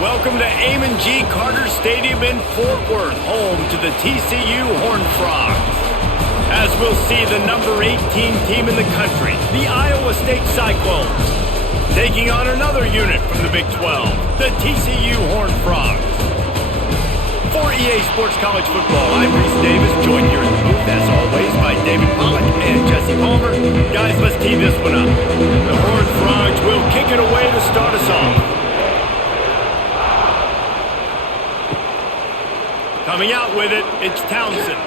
Welcome to Amon G. Carter Stadium in Fort Worth, home to the TCU Horned Frogs. As we'll see the number 18 team in the country, the Iowa State Cyclones, taking on another unit from the Big 12, the TCU Horned Frogs. For EA Sports College Football, I'm Reese Davis, joined here in the booth, as always, by David Pollack and Jesse Palmer. Guys, let's tee this one up. The Horned Frogs will kick it away to start us off. Coming out with it, it's Townsend.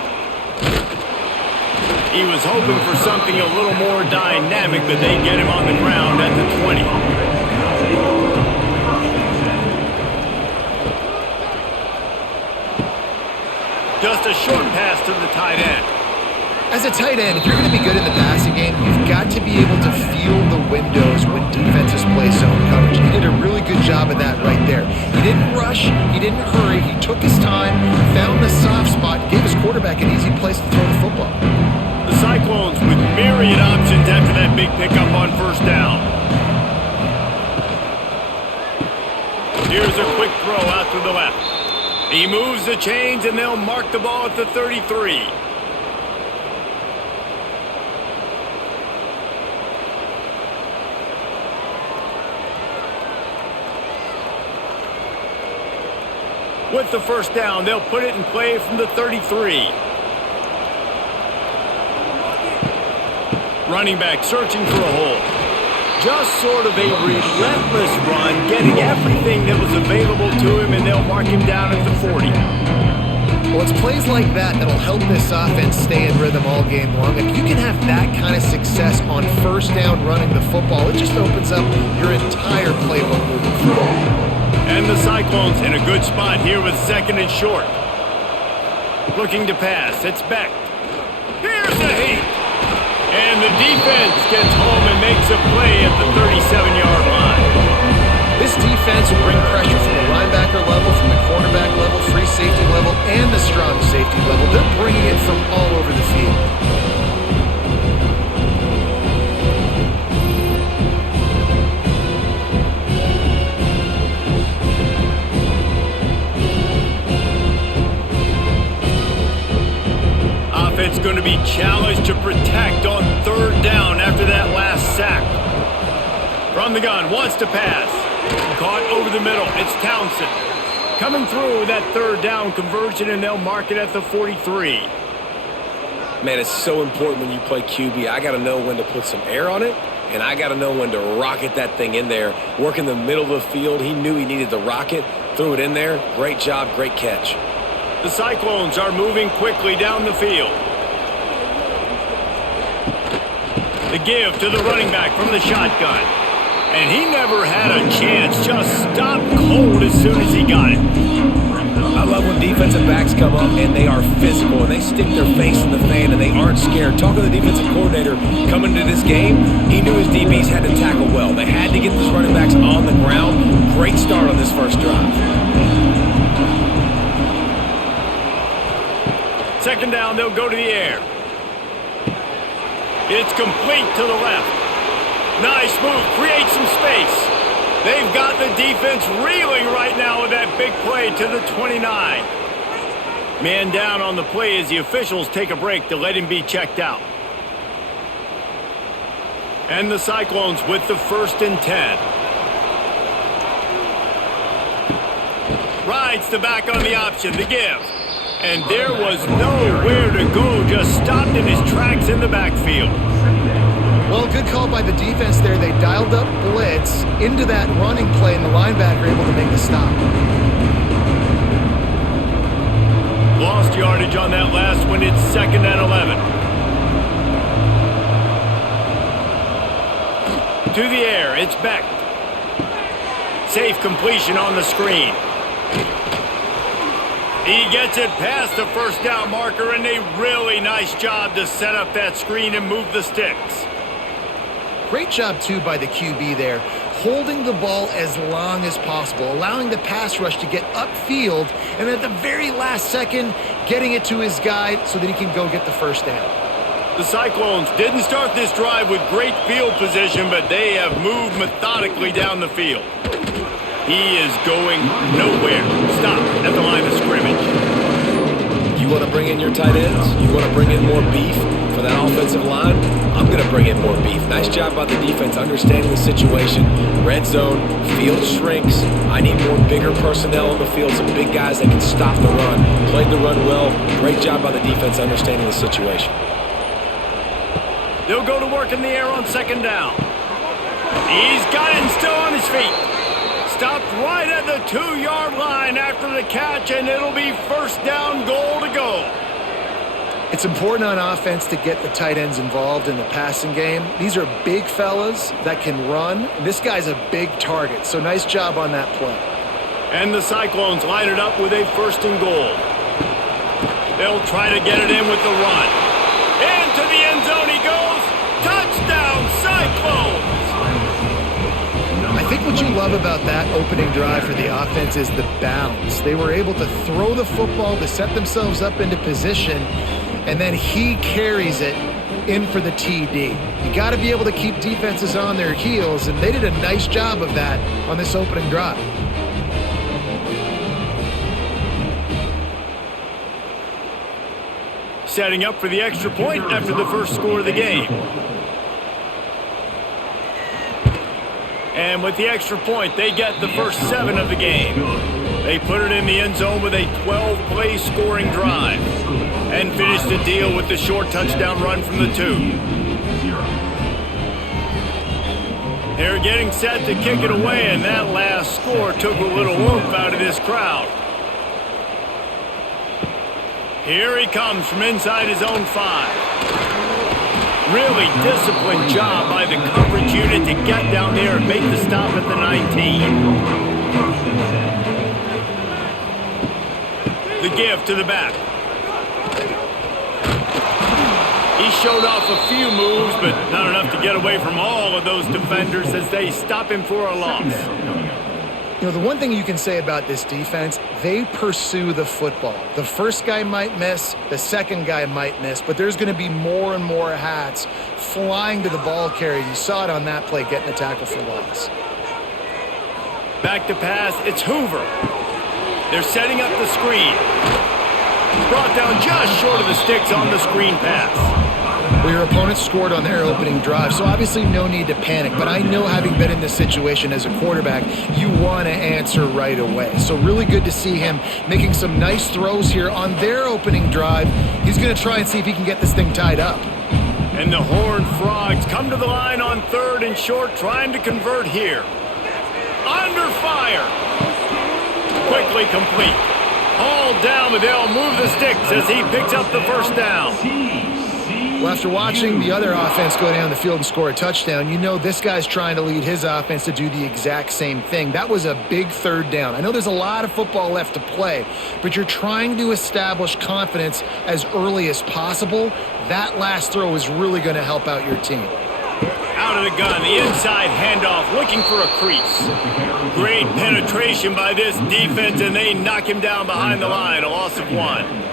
He was hoping for something a little more dynamic, but they get him on the ground at the 20. Just a short pass to the tight end. As a tight end, if you're going to be good in the passing game, you've got to be able to feel the windows when defenses play zone coverage. He did a really good job of that right there. He didn't rush, he didn't hurry, he took his time, found the soft spot, gave his quarterback an easy place to throw the football. The Cyclones with myriad options after that big pickup on first down. Here's a quick throw out to the left. He moves the chains and they'll mark the ball at the 33. With the first down, they'll put it in play from the 33. Running back searching for a hole. Just sort of a relentless run, getting everything that was available to him, and they'll mark him down at the 40. Well, it's plays like that that'll help this offense stay in rhythm all game long. If you can have that kind of success on first down running the football, it just opens up your entire playbook moving forward. And the Cyclones in a good spot here with second and short. Looking to pass, it's Beck. Here's a heat. And the defense gets home and makes a play at the 37-yard line. This defense will bring pressure from the linebacker level, from the cornerback level, free safety level, and the strong safety level. They're bringing it from all over the field. Offense going to be challenged to protect on third down after that last sack. From the gun, wants to pass. Caught over the middle, it's Townsend. Coming through with that third down conversion, and they'll mark it at the 43. Man, it's so important when you play QB. I got to know when to put some air on it, and I got to know when to rocket that thing in there. Work in the middle of the field. He knew he needed the rocket, threw it in there. Great job, great catch. The Cyclones are moving quickly down the field. The give to the running back from the shotgun. And he never had a chance, just stopped cold as soon as he got it. I love when defensive backs come up and they are physical and they stick their face in the fan and they aren't scared. Talking to the defensive coordinator coming into this game, he knew his DBs had to tackle well. They had to get these running backs on the ground. Great start on this first drive. Second down, they'll go to the air. It's complete to the left. Nice move, create some space. They've got the defense reeling right now with that big play to the 29. Man down on the play as the officials take a break to let him be checked out. And the Cyclones with the 1st and 10. Rides the back on the option, the give. And there was nowhere to go, just stopped in his tracks in the backfield. Well, good call by the defense there. They dialed up blitz into that running play, and the linebacker able to make the stop. Lost yardage on that last one. It's 2nd and 11. To the air, it's Beck. Safe completion on the screen. He gets it past the first down marker, and a really nice job to set up that screen and move the sticks. Great job, too, by the QB there, holding the ball as long as possible, allowing the pass rush to get upfield, and at the very last second, getting it to his guy so that he can go get the first down. The Cyclones didn't start this drive with great field position, but they have moved methodically down the field. He is going nowhere. Stop at the line of scrimmage. You want to bring in your tight ends? You want to bring in more beef for that offensive line? I'm going to bring in more beef. Nice job by the defense understanding the situation. Red zone, field shrinks. I need more bigger personnel on the field, some big guys that can stop the run. Played the run well. Great job by the defense understanding the situation. They'll go to work in the air on second down. He's got it and still on his feet. Stopped right at the 2-yard line after the catch, and it'll be first down goal to go. It's important on offense to get the tight ends involved in the passing game. These are big fellas that can run. This guy's a big target, so nice job on that play. And the Cyclones line it up with a first and goal. They'll try to get it in with the run. Into the end zone he goes. Touchdown, Cyclones! I think what you love about that opening drive for the offense is the bounce. They were able to throw the football to set themselves up into position, and then he carries it in for the TD. You got to be able to keep defenses on their heels, and they did a nice job of that on this opening drive. Setting up for the extra point after the first score of the game. And with the extra point, they get the first 7 of the game. They put it in the end zone with a 12-play scoring drive and finish the deal with the short touchdown run from the 2. They're getting set to kick it away, and that last score took a little oomph out of this crowd. Here he comes from inside his own 5. Really disciplined job by the coverage unit to get down there and make the stop at the 19. The give to the back. He showed off a few moves, but not enough to get away from all of those defenders as they stop him for a loss. You know, the one thing you can say about this defense, they pursue the football. The first guy might miss, the second guy might miss, but there's going to be more and more hats flying to the ball carrier. You saw it on that play, getting a tackle for loss. Back to pass, it's Hoover. They're setting up the screen. Brought down just short of the sticks on the screen pass. Well, your opponent scored on their opening drive, so obviously no need to panic. But I know, having been in this situation as a quarterback, you want to answer right away. So really good to see him making some nice throws here on their opening drive. He's going to try and see if he can get this thing tied up. And the Horned Frogs come to the line on 3rd and short, trying to convert here. Under fire. Quickly complete. Hauled down, but they'll move the sticks as he picks up the first down. Well, after watching the other offense go down the field and score a touchdown, you know this guy's trying to lead his offense to do the exact same thing. That was a big 3rd down. I know there's a lot of football left to play, but you're trying to establish confidence as early as possible. That last throw is really going to help out your team. Out of the gun, the inside handoff, looking for a crease. Great penetration by this defense, and they knock him down behind the line, a loss of 1.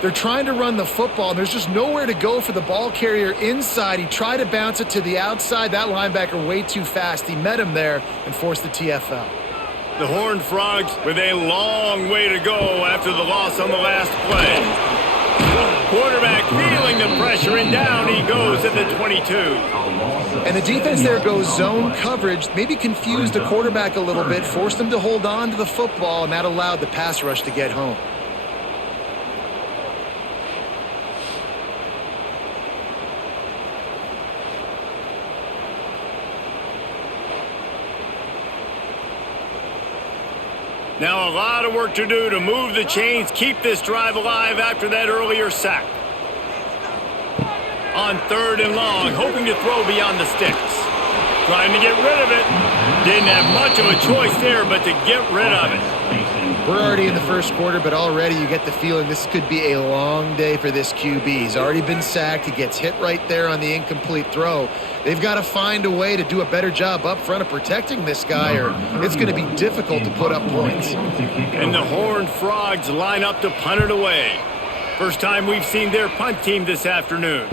They're trying to run the football, and there's just nowhere to go for the ball carrier inside. He tried to bounce it to the outside. That linebacker way too fast. He met him there and forced the TFL. The Horned Frogs with a long way to go after the loss on the last play. Quarterback feeling the pressure, and down he goes at the 22. And the defense there goes zone coverage, maybe confused the quarterback a little bit, forced him to hold on to the football, and that allowed the pass rush to get home. Now a lot of work to do to move the chains, keep this drive alive after that earlier sack. On 3rd and long, hoping to throw beyond the sticks. Trying to get rid of it. Didn't have much of a choice there but to get rid of it. We're already in the first quarter, but already you get the feeling this could be a long day for this QB. He's already been sacked. He gets hit right there on the incomplete throw. They've got to find a way to do a better job up front of protecting this guy, or it's going to be difficult to put up points. And the Horned Frogs line up to punt it away. First time we've seen their punt team this afternoon.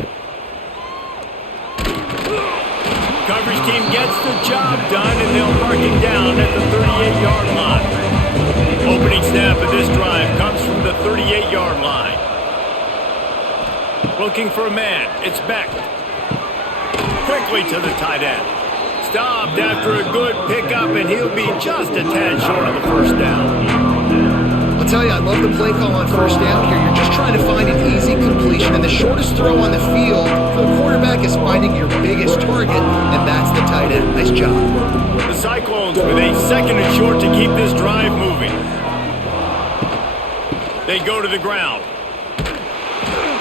Coverage team gets the job done, and they'll mark him down at the 38-yard line. Opening snap of this drive comes from the 38-yard line. Looking for a man. It's Beck. Quickly to the tight end. Stopped after a good pickup, and he'll be just a tad short of the first down. I'll tell you, I love the play call on first down here. You're just trying to find an easy completion, and the shortest throw on the field for the quarterback is finding your biggest target, and that's the tight end. Nice job. The Cyclones with a second and short to keep this drive moving. They go to the ground.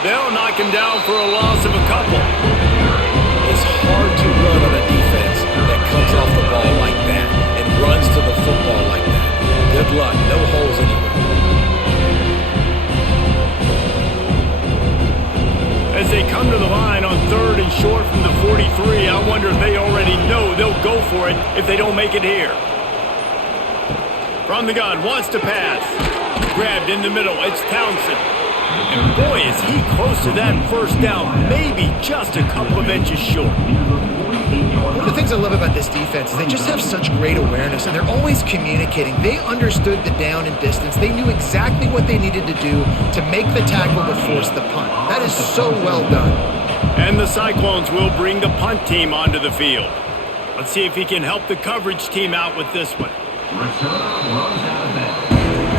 They'll knock him down for a loss of a couple. It's hard to run on a defense that comes off the ball like that and runs to the football like that. Good luck. No holes anywhere. As they come to the line on third and short from the 43, I wonder if they already know they'll go for it if they don't make it here. From the gun, wants to pass. Grabbed in the middle, it's Townsend. And boy, is he close to that first down, maybe just a couple of inches short. One of the things I love about this defense is they just have such great awareness, and they're always communicating. They understood the down and distance. They knew exactly what they needed to do to make the tackle to force the punt. That is so well done. And the Cyclones will bring the punt team onto the field. Let's see if he can help the coverage team out with this one.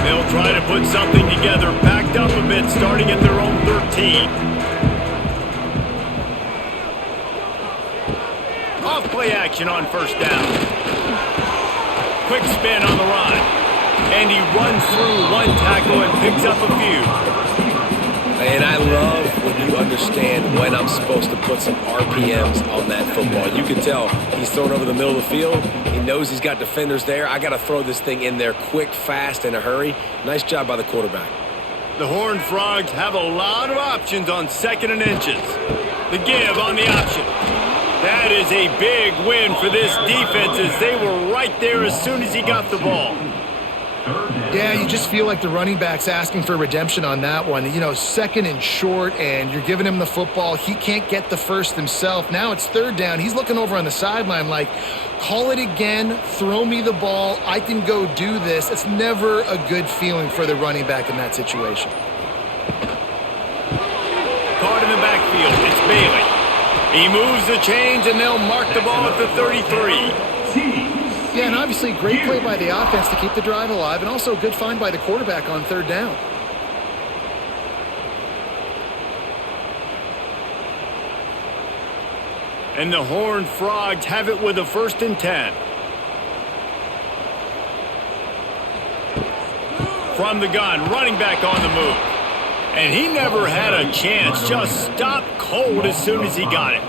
They'll try to put something together, backed up a bit, starting at their own 13. Off-play action on first down. Quick spin on the run. And he runs through one tackle and picks up a few. And I love when you understand when I'm supposed to put some RPMs on that football. You can tell he's thrown over the middle of the field. He knows he's got defenders there. I got to throw this thing in there quick, fast, in a hurry. Nice job by the quarterback. The Horned Frogs have a lot of options on second and inches. The give on the option. That is a big win for this defense as they were right there as soon as he got the ball. Yeah, you just feel like the running back's asking for redemption on that one. You know, second and short, and you're giving him the football. He can't get the first himself. Now it's third down. He's looking over on the sideline like, call it again, throw me the ball, I can go do this. It's never a good feeling for the running back in that situation. Caught in the backfield, it's Bailey. He moves the chains, and they'll mark the ball at the 33. Yeah, and obviously great play by the offense to keep the drive alive, and also a good find by the quarterback on third down. And the Horned Frogs have it with a 1st and 10. From the gun, running back on the move. And he never had a chance, just stopped cold as soon as he got it.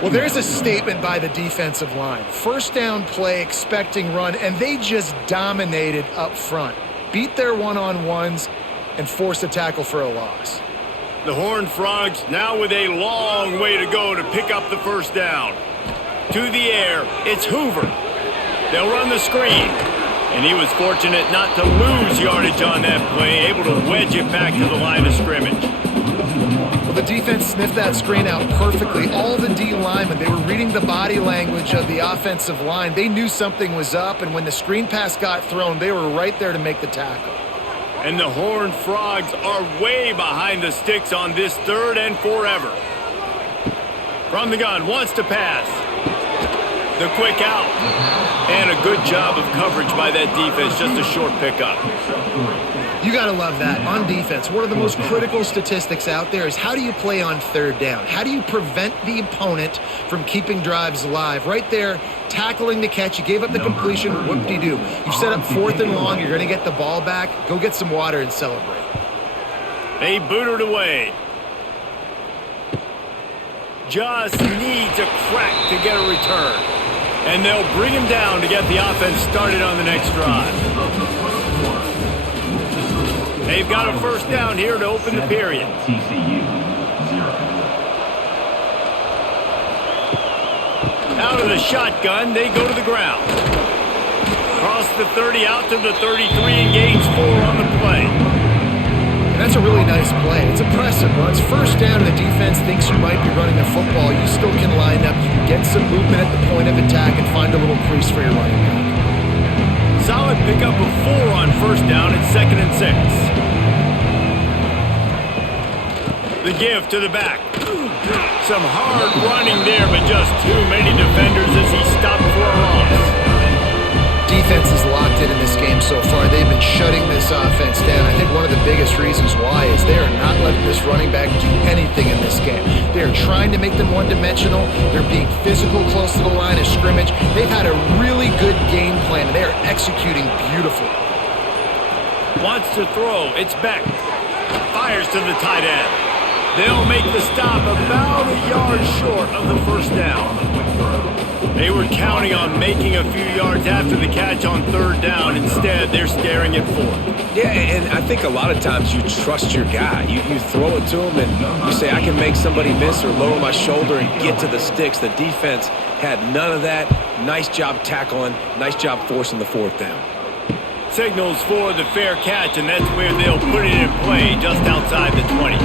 Well, there's a statement by the defensive line. First down play, expecting run, and they just dominated up front. Beat their one-on-ones and forced a tackle for a loss. The Horned Frogs now with a long way to go to pick up the first down. To the air, it's Hoover. They'll run the screen. And he was fortunate not to lose yardage on that play, able to wedge it back to the line of scrimmage. Well, the defense sniffed that screen out perfectly. All the D linemen, they were reading the body language of the offensive line. They knew something was up, and when the screen pass got thrown, they were right there to make the tackle. And the Horned Frogs are way behind the sticks on this 3rd and forever. From the gun, wants to pass. The quick out. And a good job of coverage by that defense, just a short pickup. You got to love that. On defense, one of the most critical statistics out there is how do you play on third down? How do you prevent the opponent from keeping drives alive? Right there, tackling the catch. You gave up the completion. Whoop-de-doo. You set up 4th and long. You're going to get the ball back. Go get some water and celebrate. They boot it away. Just needs a crack to get a return. And they'll bring him down to get the offense started on the next drive. They've got a first down here to open the period. TCU 0. Out of the shotgun, they go to the ground. Across the 30, out to the 33, and gains 4 on the play. That's a really nice play. It's impressive. Once first down and the defense thinks you might be running the football, you still can line up. You can get some movement at the point of attack and find a little crease for your running back. Solid pickup of 4 on first down at 2nd and 6. The give to the back. Some hard running there, but just too many defenders as he stopped for a loss. Defense is locked in this game so far. They've been shutting this offense down. I think one of the biggest reasons why is they are not letting this running back do anything in this game. They're trying to make them one-dimensional. They're being physical close to the line of scrimmage. They've had a really good game plan, and they are executing beautifully. Wants to throw. It's Beck. Fires to the tight end. They'll make the stop about a yard short of the first down. They were counting on making a few yards after the catch on 3rd down. Instead, they're staring at 4th. Yeah, and I think a lot of times you trust your guy. You throw it to him and you say, I can make somebody miss or lower my shoulder and get to the sticks. The defense had none of that. Nice job tackling. Nice job forcing the 4th down. Signals for the fair catch, and that's where they'll put it in play just outside the 20.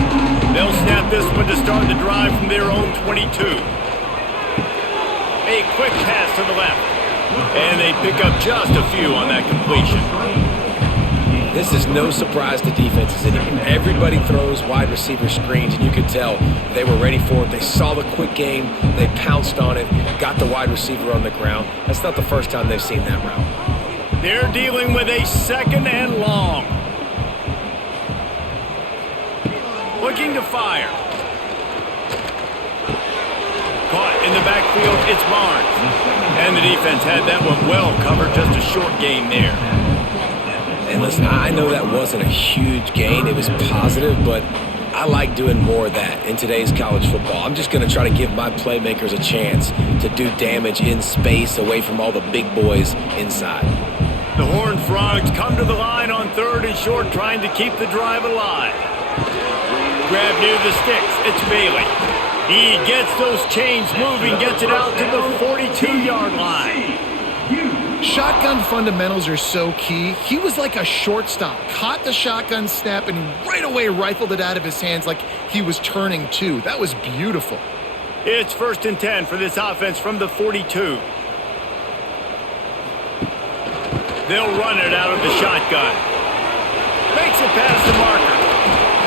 They'll snap this one to start the drive from their own 22. A quick pass to the left. And they pick up just a few on that completion. This is no surprise to defenses anymore. Everybody throws wide receiver screens, and you can tell they were ready for it. They saw the quick game. They pounced on it, got the wide receiver on the ground. That's not the first time they've seen that route. They're dealing with a 2nd and long. Looking to fire. Caught in the backfield, it's Barnes. And the defense had that one well covered, just a short gain there. And listen, I know that wasn't a huge gain. It was positive, but I like doing more of that in today's college football. I'm just going to try to give my playmakers a chance to do damage in space away from all the big boys inside. The Horned Frogs come to the line on 3rd and short, trying to keep the drive alive. Grab near the sticks, it's Bailey. He gets those chains moving, gets it out to the 42-yard line. Shotgun fundamentals are so key. He was like a shortstop, caught the shotgun snap, and right away rifled it out of his hands like he was turning two. That was beautiful. It's 1st and 10 for this offense from the 42. They'll run it out of the shotgun. Makes it past the marker.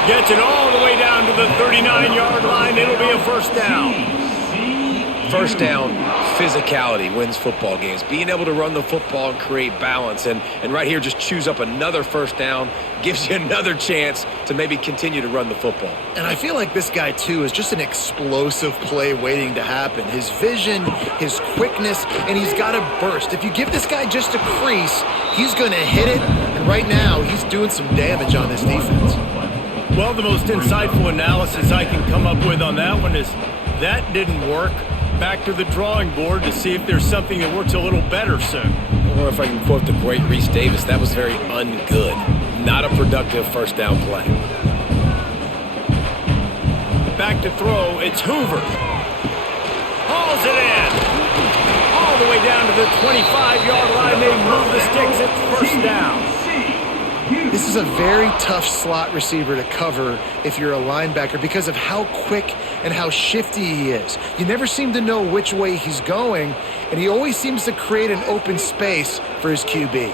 Gets it all the way down to the 39-yard line. It'll be a 1st down. First down, physicality wins football games. Being able to run the football and create balance. And right here, just choose up another 1st down. Gives you another chance to maybe continue to run the football. And I feel like this guy, too, is just an explosive play waiting to happen. His vision, his quickness, and he's got a burst. If you give this guy just a crease, he's going to hit it. And right now, he's doing some damage on this defense. Well, the most insightful analysis I can come up with on that one is that didn't work. Back to the drawing board to see if there's something that works a little better soon. Or if I can quote the great Reese Davis, that was very ungood. Not a productive 1st down play. Back to throw, it's Hoover. Hauls it in. All the way down to the 25-yard line. They move the sticks. It's 1st down. This is a very tough slot receiver to cover if you're a linebacker because of how quick and how shifty he is. You never seem to know which way he's going, and he always seems to create an open space for his QB.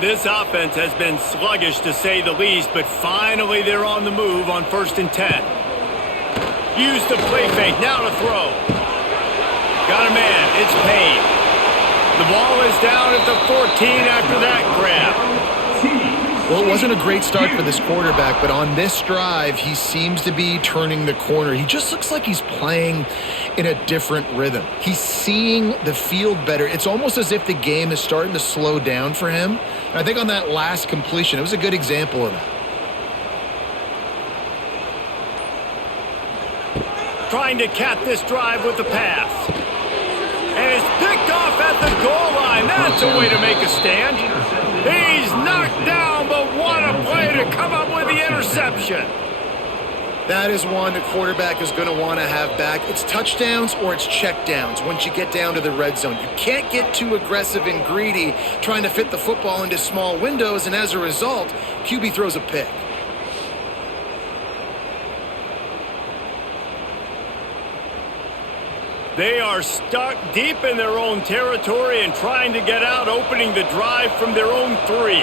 This offense has been sluggish to say the least, but finally they're on the move on 1st and 10. Use the play fake, now to throw. Got a man, it's Payne. The ball is down at the 14 after that grab. Well, it wasn't a great start for this quarterback, but on this drive, he seems to be turning the corner. He just looks like he's playing in a different rhythm. He's seeing the field better. It's almost as if the game is starting to slow down for him. And I think on that last completion, it was a good example of that. Trying to cap this drive with the pass. And it's picked off at the goal line. That's a way to make a stand. He's knocked down, but what a play to come up with the interception. That is one the quarterback is going to want to have back. It's touchdowns or it's checkdowns once you get down to the red zone. You can't get too aggressive and greedy trying to fit the football into small windows, and as a result, QB throws a pick. They are stuck deep in their own territory and trying to get out, opening the drive from their own 3.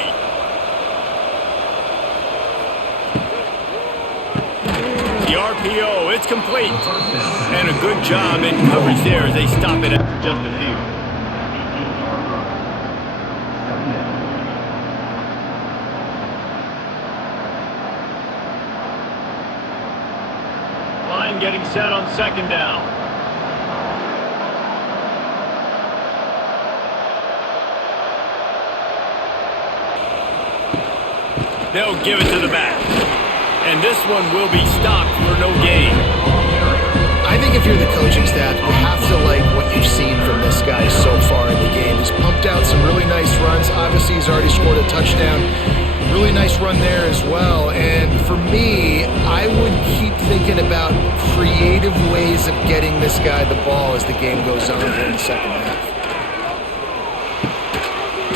The RPO, it's complete. And a good job in coverage there as they stop it after just a few. Line getting set on 2nd down. They'll give it to the back. And this one will be stopped for no gain. I think if you're the coaching staff, you have to like what you've seen from this guy so far in the game. He's pumped out some really nice runs. Obviously, he's already scored a touchdown. Really nice run there as well. And for me, I would keep thinking about creative ways of getting this guy the ball as the game goes on here in the second half.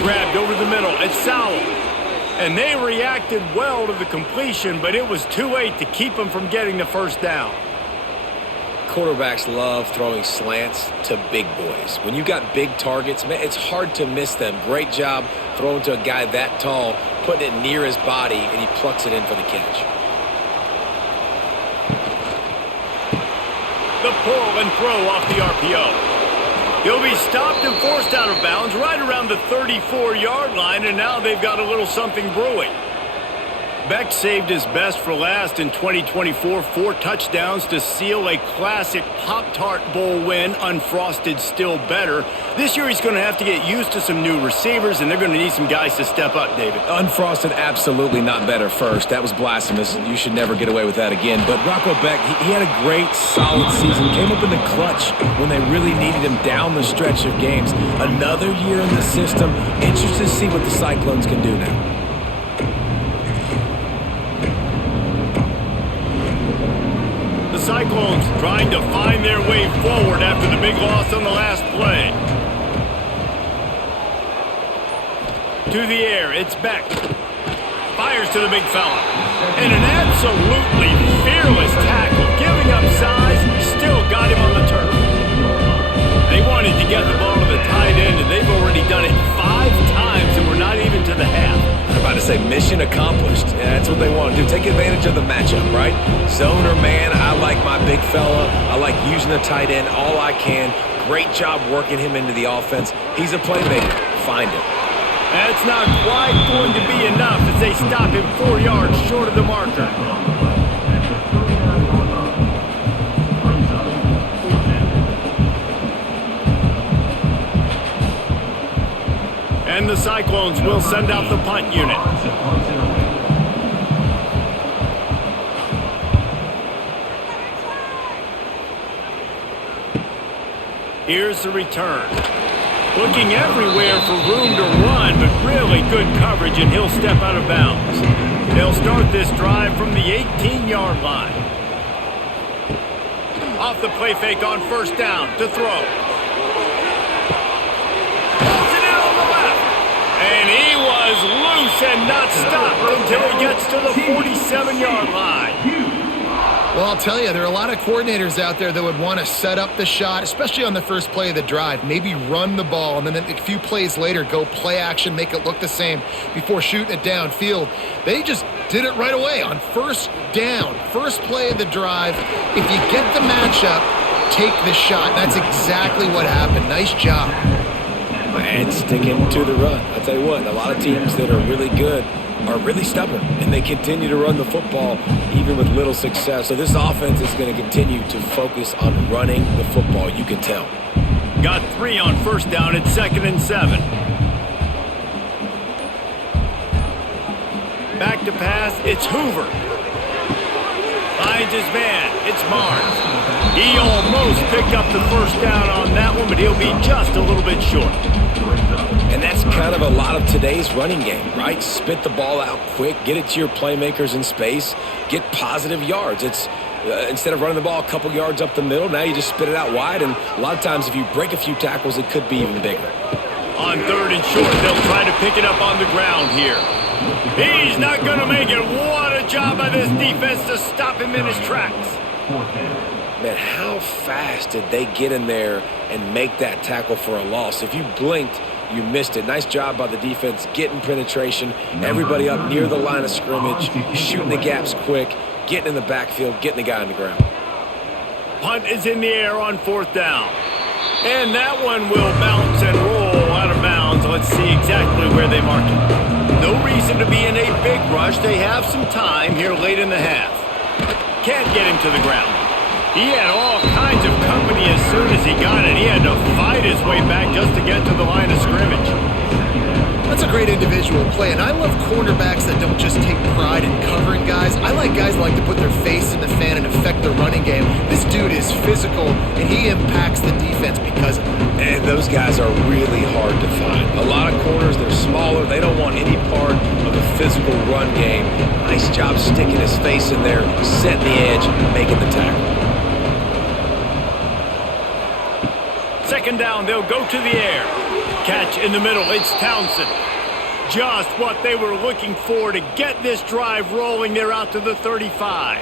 Grabbed over the middle. It's Sowell. And they reacted well to the completion, but it was too late to keep them from getting the first down. Quarterbacks love throwing slants to big boys. When you got big targets, man, it's hard to miss them. Great job throwing to a guy that tall, putting it near his body, and he plucks it in for the catch. The pull and throw off the RPO. He'll be stopped and forced out of bounds right around the 34-yard line, and now they've got a little something brewing. Beck saved his best for last in 2024, 4 touchdowns to seal a classic Pop-Tart Bowl win, unfrosted still better. This year he's going to have to get used to some new receivers, and they're going to need some guys to step up, David. Unfrosted, absolutely not better first. That was blasphemous. You should never get away with that again. But Rocco Beck, he had a great, solid season. Came up in the clutch when they really needed him down the stretch of games. Another year in the system. Interested to see what the Cyclones can do now. Cyclones trying to find their way forward after the big loss on the last play. To the air, it's Beck. Fires to the big fella. And an absolutely fearless tackle. Giving up size, still got him on the turf. They wanted to get the ball to the tight end, and they've already done it 5 times, and we're not even to the half. I'm about to say mission accomplished. Yeah, that's what they want to do. Take advantage of the matchup, right? Zone or man, I like my big fella. I like using the tight end all I can. Great job working him into the offense. He's a playmaker. Find him. That's not quite going to be enough as they stop him 4 yards short of the marker. And the Cyclones will send out the punt unit. Here's the return. Looking everywhere for room to run, but really good coverage, and he'll step out of bounds. They'll start this drive from the 18-yard line. Off the play fake on 1st down to throw. And he was loose and not stopped until he gets to the 47-yard line. Well, I'll tell you, there are a lot of coordinators out there that would want to set up the shot, especially on the first play of the drive, maybe run the ball, and then a few plays later go play action, make it look the same before shooting it downfield. They just did it right away on 1st down, first play of the drive. If you get the matchup, take the shot. That's exactly what happened. Nice job. And sticking to the run. I'll tell you what, a lot of teams that are really good are really stubborn, and they continue to run the football even with little success. So this offense is going to continue to focus on running the football, you can tell. Got 3 on 1st down at 2nd and 7. Back to pass, it's Hoover. Finds his man, it's Barnes. He almost picked up the 1st down on that one, but he'll be just a little bit short. And that's kind of a lot of today's running game, right? Spit the ball out quick, get it to your playmakers in space, get positive yards. It's instead of running the ball a couple yards up the middle, now you just spit it out wide, and a lot of times if you break a few tackles, it could be even bigger. On 3rd and short, they'll try to pick it up on the ground here. He's not going to make it. What a job by this defense to stop him in his tracks. Man, how fast did they get in there and make that tackle for a loss? If you blinked, you missed it. Nice job by the defense getting penetration. Everybody up near the line of scrimmage, shooting the gaps quick, getting in the backfield, getting the guy on the ground. Punt is in the air on 4th down. And that one will bounce and roll out of bounds. Let's see exactly where they mark it. No reason to be in a big rush. They have some time here late in the half. Can't get him to the ground. He had all kinds of company as soon as he got it. He had to fight his way back just to get to the line of scrimmage. That's a great individual play, and I love cornerbacks that don't just take pride in covering guys. I like guys that like to put their face in the fan and affect the running game. This dude is physical, and he impacts the defense because of it. And those guys are really hard to find. A lot of corners, they're smaller. They don't want any part of the physical run game. Nice job sticking his face in there, setting the edge, making the tackle. 2nd down, they'll go to the air. Catch in the middle, it's Townsend. Just what they were looking for to get this drive rolling. They're out to the 35.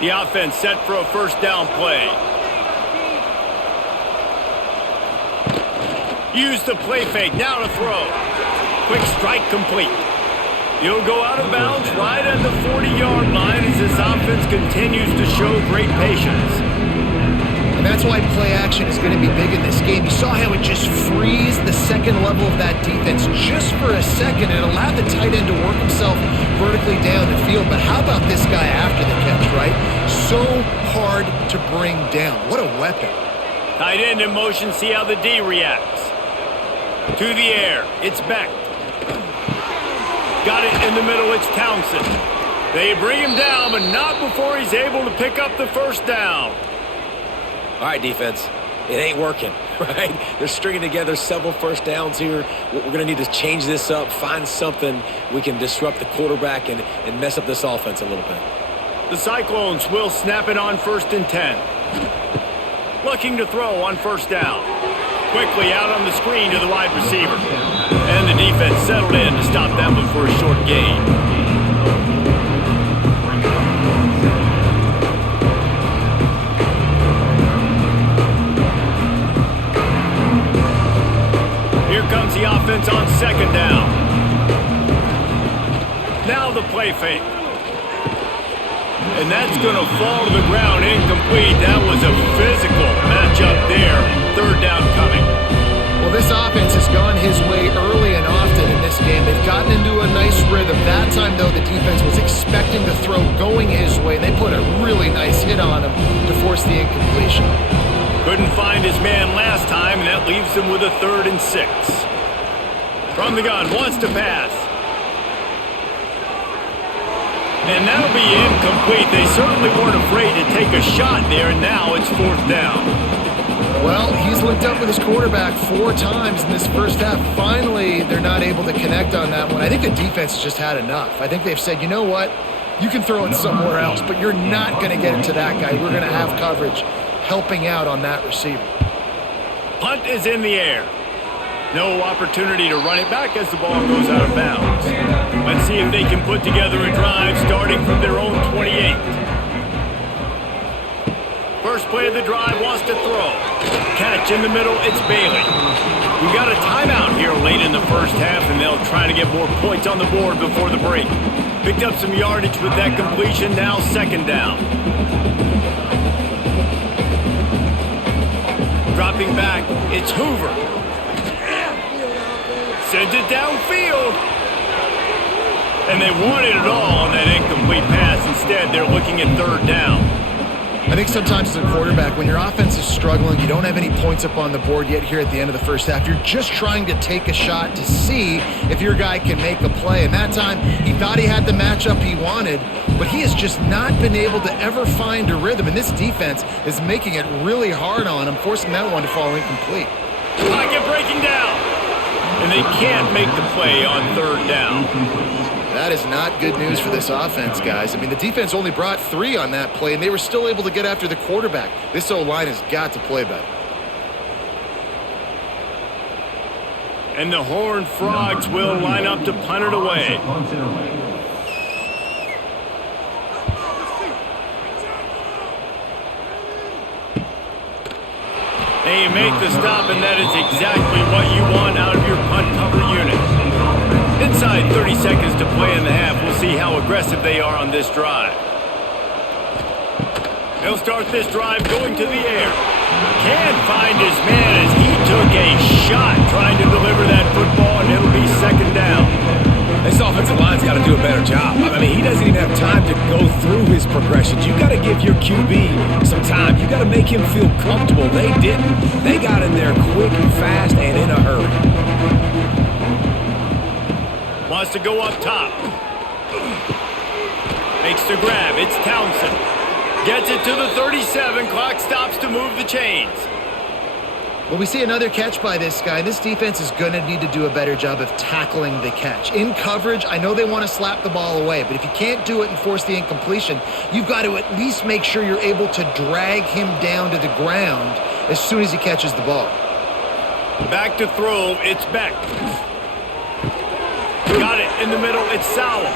The offense set for a 1st down play. Use the play fake, now to throw. Quick strike complete. He'll go out of bounds right at the 40-yard line as this offense continues to show great patience. And that's why play action is going to be big in this game. You saw how it just frees the second level of that defense just for a second and allowed the tight end to work himself vertically down the field. But how about this guy after the catch, right? So hard to bring down. What a weapon. Tight end in motion, see how the D reacts. To the air, it's Beck. Got it in the middle, it's Townsend. They bring him down, but not before he's able to pick up the 1st down. All right, defense, it ain't working, right? They're stringing together several 1st downs here. We're going to need to change this up, find something we can disrupt the quarterback and mess up this offense a little bit. The Cyclones will snap it on 1st and 10. Looking to throw on 1st down. Quickly out on the screen to the wide receiver. And the defense settled in to stop that one for a short gain. Here comes the offense on 2nd down. Now the play fake. And that's going to fall to the ground incomplete. That was a physical matchup there. 3rd down coming. Well, this offense has gone his way early and often in this game. They've gotten into a nice rhythm. That time, though, the defense was expecting the throw going his way. They put a really nice hit on him to force the incompletion. Couldn't find his man last time, and that leaves him with a 3rd and 6. From the gun, wants to pass. And that'll be incomplete. They certainly weren't afraid to take a shot there, and now it's 4th down. Well, he's linked up with his quarterback 4 times in this first half. Finally, they're not able to connect on that one. I think the defense has just had enough. I think they've said, you know what? You can throw it somewhere else, but you're not going to get it to that guy. We're going to have coverage helping out on that receiver. Punt is in the air. No opportunity to run it back as the ball goes out of bounds. Let's see if they can put together a drive starting from their own 28. First play of the drive, wants to throw. Catch in the middle, it's Bailey. We got a timeout here late in the first half, and they'll try to get more points on the board before the break. Picked up some yardage with that completion, now 2nd down. Dropping back, it's Hoover. Sends it downfield. And they wanted it all on that incomplete pass. Instead, they're looking at 3rd down. I think sometimes as a quarterback, when your offense is struggling, you don't have any points up on the board yet here at the end of the first half, you're just trying to take a shot to see if your guy can make a play. And that time, he thought he had the matchup he wanted, but he has just not been able to ever find a rhythm. And this defense is making it really hard on him, forcing that one to fall incomplete. Pocket breaking down. And they can't make the play on 3rd down. That is not good news for this offense, guys. I mean, the defense only brought 3 on that play, and they were still able to get after the quarterback. This O-line has got to play better. And the Horned Frogs will line up to punt it away. They make the stop, and that is exactly what you want out of your punt cover unit. Inside 30 seconds to play in the half. We'll see how aggressive they are on this drive. He'll start this drive going to the air. Can't find his man as he took a shot trying to deliver that football, and it'll be second down. This offensive line's got to do a better job. I mean, he doesn't even have time to go through his progressions. You got to give your QB some time. You got to make him feel comfortable. They didn't. They got in there quick and fast and in a hurry. Wants to go up top. Makes the grab. It's Townsend. Gets it to the 37. Clock stops to move the chains. Well, we see another catch by this guy. This defense is going to need to do a better job of tackling the catch. In coverage, I know they want to slap the ball away, but if you can't do it and force the incompletion, you've got to at least make sure you're able to drag him down to the ground as soon as he catches the ball. Back to throw. It's Beck. Got it in the middle. It's Sowell.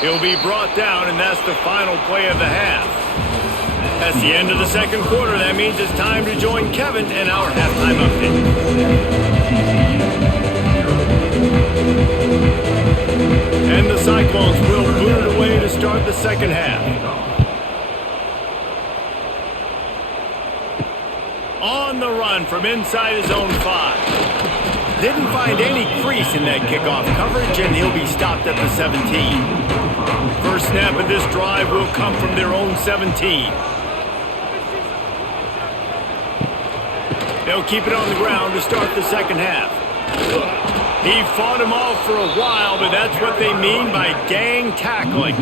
He'll be brought down, and that's the final play of the half. That's the end of the second quarter. That means it's time to join Kevin and our halftime update. And the Cyclones will boot it away to start the second half. On the run from inside his own 5. Didn't find any crease in that kickoff coverage, and he'll be stopped at the 17. First snap of this drive will come from their own 17. They'll keep it on the ground to start the second half. He fought him off for a while, but that's what they mean by gang tackling.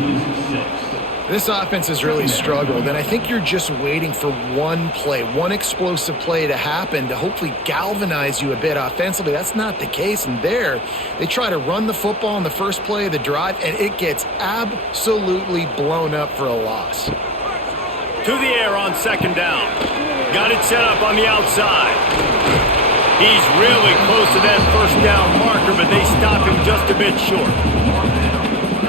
This offense has really struggled, and I think you're just waiting for one play, one explosive play to happen to hopefully galvanize you a bit offensively. That's not the case, and there, they try to run the football on the first play of the drive, and it gets absolutely blown up for a loss. To the air on second down. Got it set up on the outside. He's really close to that first down marker, but they stop him just a bit short.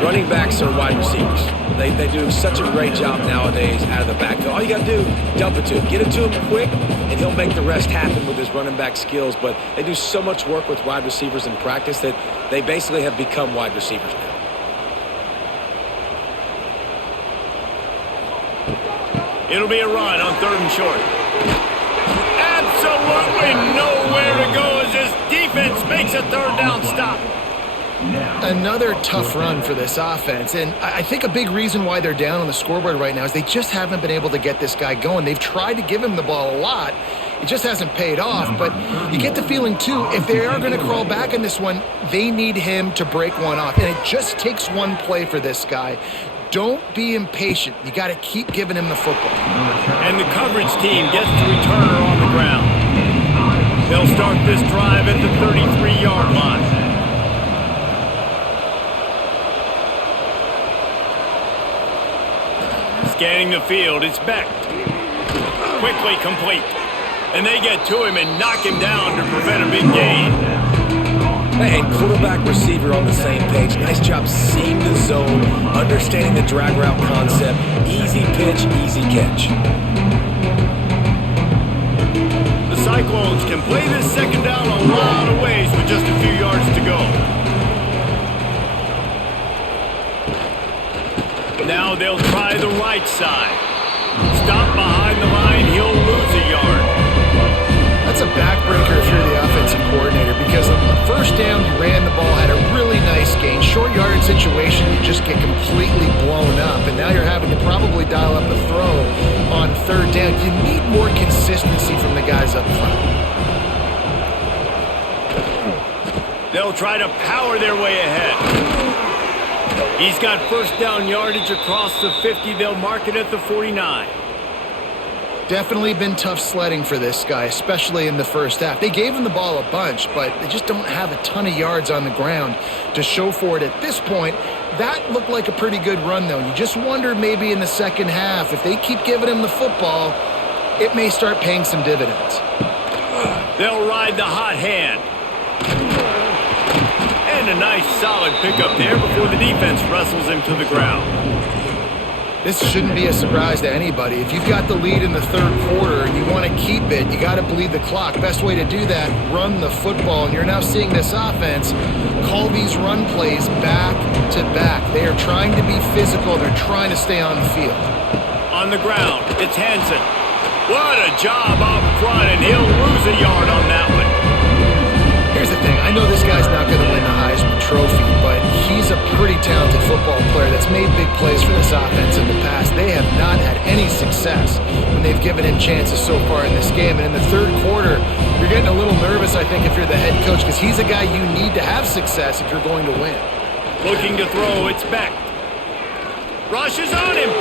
Running backs are wide receivers. They do such a great job nowadays out of the backfield. All you got to do, dump it to him. Get it to him quick, and he'll make the rest happen with his running back skills. But they do so much work with wide receivers in practice that they basically have become wide receivers now. It'll be a run on third and short. Absolutely nowhere to go as this defense makes a third down stop. Another tough run for this offense, and I think a big reason why they're down on the scoreboard right now is they just haven't been able to get this guy going. They've tried to give him the ball a lot. It just hasn't paid off, but you get the feeling, too, if they are going to crawl back in this one, they need him to break one off, and it just takes one play for this guy. Don't be impatient. You got to keep giving him the football. And the coverage team gets the returner on the ground. They'll start this drive at the 33-yard line. Scanning the field, it's Beck. Quickly complete. And they get to him and knock him down to prevent a big gain. Hey, and quarterback receiver on the same page. Nice job seeing the zone, understanding the drag route concept. Easy pitch, easy catch. The Cyclones can play this second down a lot of ways with just a few yards to go. Now they'll try the right side. Stop behind the line, he'll lose a yard. That's a backbreaker if you're the offensive coordinator, because on the first down, you ran the ball, had a really nice gain. Short yardage situation, you just get completely blown up, and now you're having to probably dial up a throw on third down. You need more consistency from the guys up front. They'll try to power their way ahead. He's got first down yardage across the 50. They'll mark it at the 49. Definitely been tough sledding for this guy, especially in the first half. They gave him the ball a bunch, but they just don't have a ton of yards on the ground to show for it at this point. That looked like a pretty good run, though. You just wonder maybe in the second half, if they keep giving him the football, it may start paying some dividends. They'll ride the hot hand. And a nice solid pickup there before the defense wrestles him to the ground. This shouldn't be a surprise to anybody. If you've got the lead in the third quarter and you want to keep it, you got to bleed the clock. Best way to do that, run the football. And you're now seeing this offense call these run plays back to back. They are trying to be physical. They're trying to stay on the field. On the ground, it's Hansen. What a job up front, and he'll lose a yard on that one. Here's the thing. I know this guy's not going to win the Heisman Trophy, but he's a pretty talented football player that's made big plays for this offense in the past. They have not had any success when they've given him chances so far in this game. And in the third quarter, you're getting a little nervous, I think, if you're the head coach, because he's a guy you need to have success if you're going to win. Looking to throw, it's Beck. Rush is on him.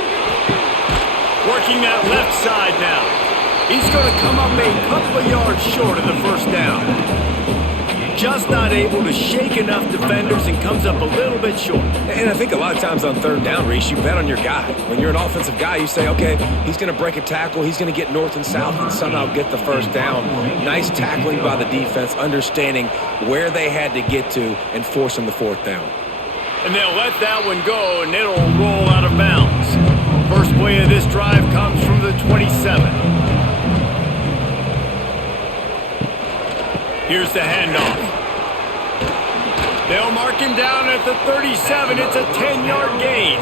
Working that left side now. He's going to come up a couple of yards short of the first down. Just not able to shake enough defenders and comes up a little bit short. And I think a lot of times on third down, Reese, you bet on your guy. When you're an offensive guy, you say, okay, he's going to break a tackle, he's going to get north and south and somehow get the first down. Nice tackling by the defense, understanding where they had to get to and forcing the fourth down. And they'll let that one go, and it'll roll out of bounds. First play of this drive comes from the 27. Here's the handoff. They'll mark him down at the 37. It's a 10-yard gain.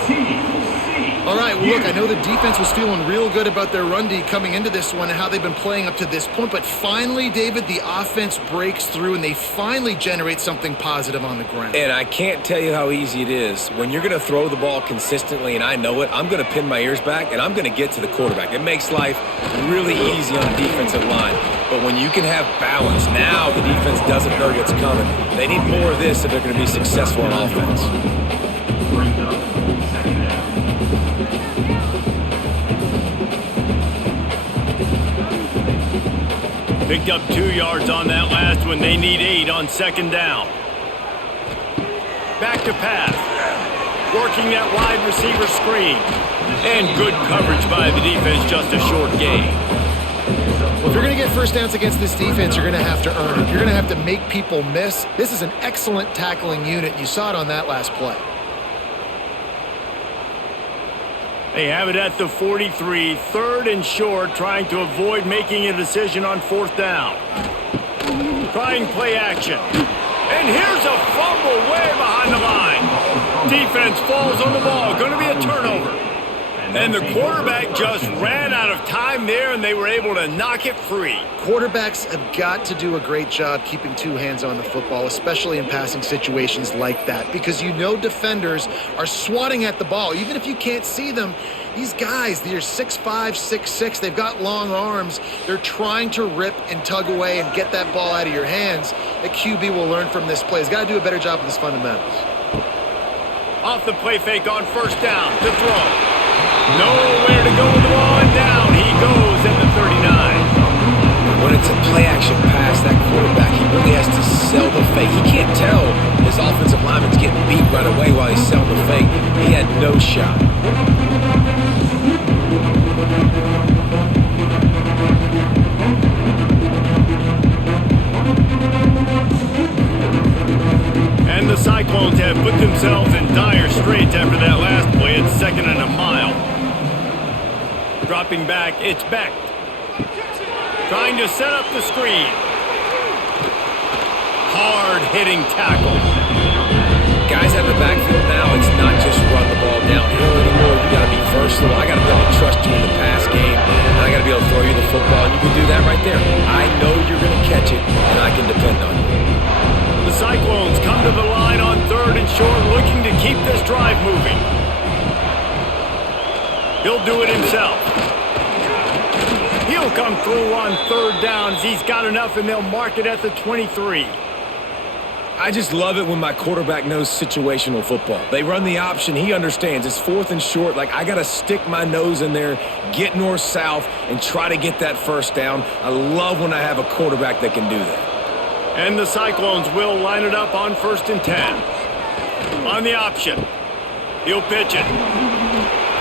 All right, well, look, I know the defense was feeling real good about their run D coming into this one and how they've been playing up to this point, but finally, David, the offense breaks through and they finally generate something positive on the ground. And I can't tell you how easy it is. When you're going to throw the ball consistently, and I know it, I'm going to pin my ears back and I'm going to get to the quarterback. It makes life really easy on the defensive line. But when you can have balance, now the defense doesn't know what's coming. They need more of this if they're going to be successful on offense. Picked up 2 yards on that last one. They need 8 on second down. Back to pass. Working that wide receiver screen. And good coverage by the defense, just a short gain. Well, if you're going to get first downs against this defense, you're going to have to earn it. You're going to have to make people miss. This is an excellent tackling unit. You saw it on that last play. They have it at the 43, third and short, trying to avoid making a decision on fourth down. Trying play action. And here's a fumble way behind the line. Defense falls on the ball. Going to be a turnover. And the quarterback just ran out of time there, and they were able to knock it free. Quarterbacks have got to do a great job keeping 2 hands on the football, especially in passing situations like that, because you know defenders are swatting at the ball. Even if you can't see them, these guys, they're 6'5", 6'6", they've got long arms. They're trying to rip and tug away and get that ball out of your hands. The QB will learn from this play. He's got to do a better job with his fundamentals. Off the play fake on first down to throw. Nowhere to go with the ball, and down he goes at the 39. When it's a play-action pass, that quarterback, he really has to sell the fake. He can't tell his offensive lineman's getting beat right away while he's selling the fake. He had no shot. And the Cyclones have put themselves in dire straits after that last play. It's 2nd and a mile. Dropping back, it's Beck. Trying to set up the screen. Hard-hitting tackle. Guys out of the backfield now, it's not just run the ball downhill anymore. You got to be versatile. I got to be able to trust you in the pass game, and I got to be able to throw you the football, and you can do that right there. I know you're going to catch it, and I can depend on you. The Cyclones come to the line on third and short, looking to keep this drive moving. He'll do it himself. He'll come through on third down as he's got enough, and they'll mark it at the 23. I just love it when my quarterback knows situational football. They run the option. He understands. It's 4th and short. Like, I got to stick my nose in there, get north-south, and try to get that first down. I love when I have a quarterback that can do that. And the Cyclones will line it up on 1st and 10. On the option. He'll pitch it.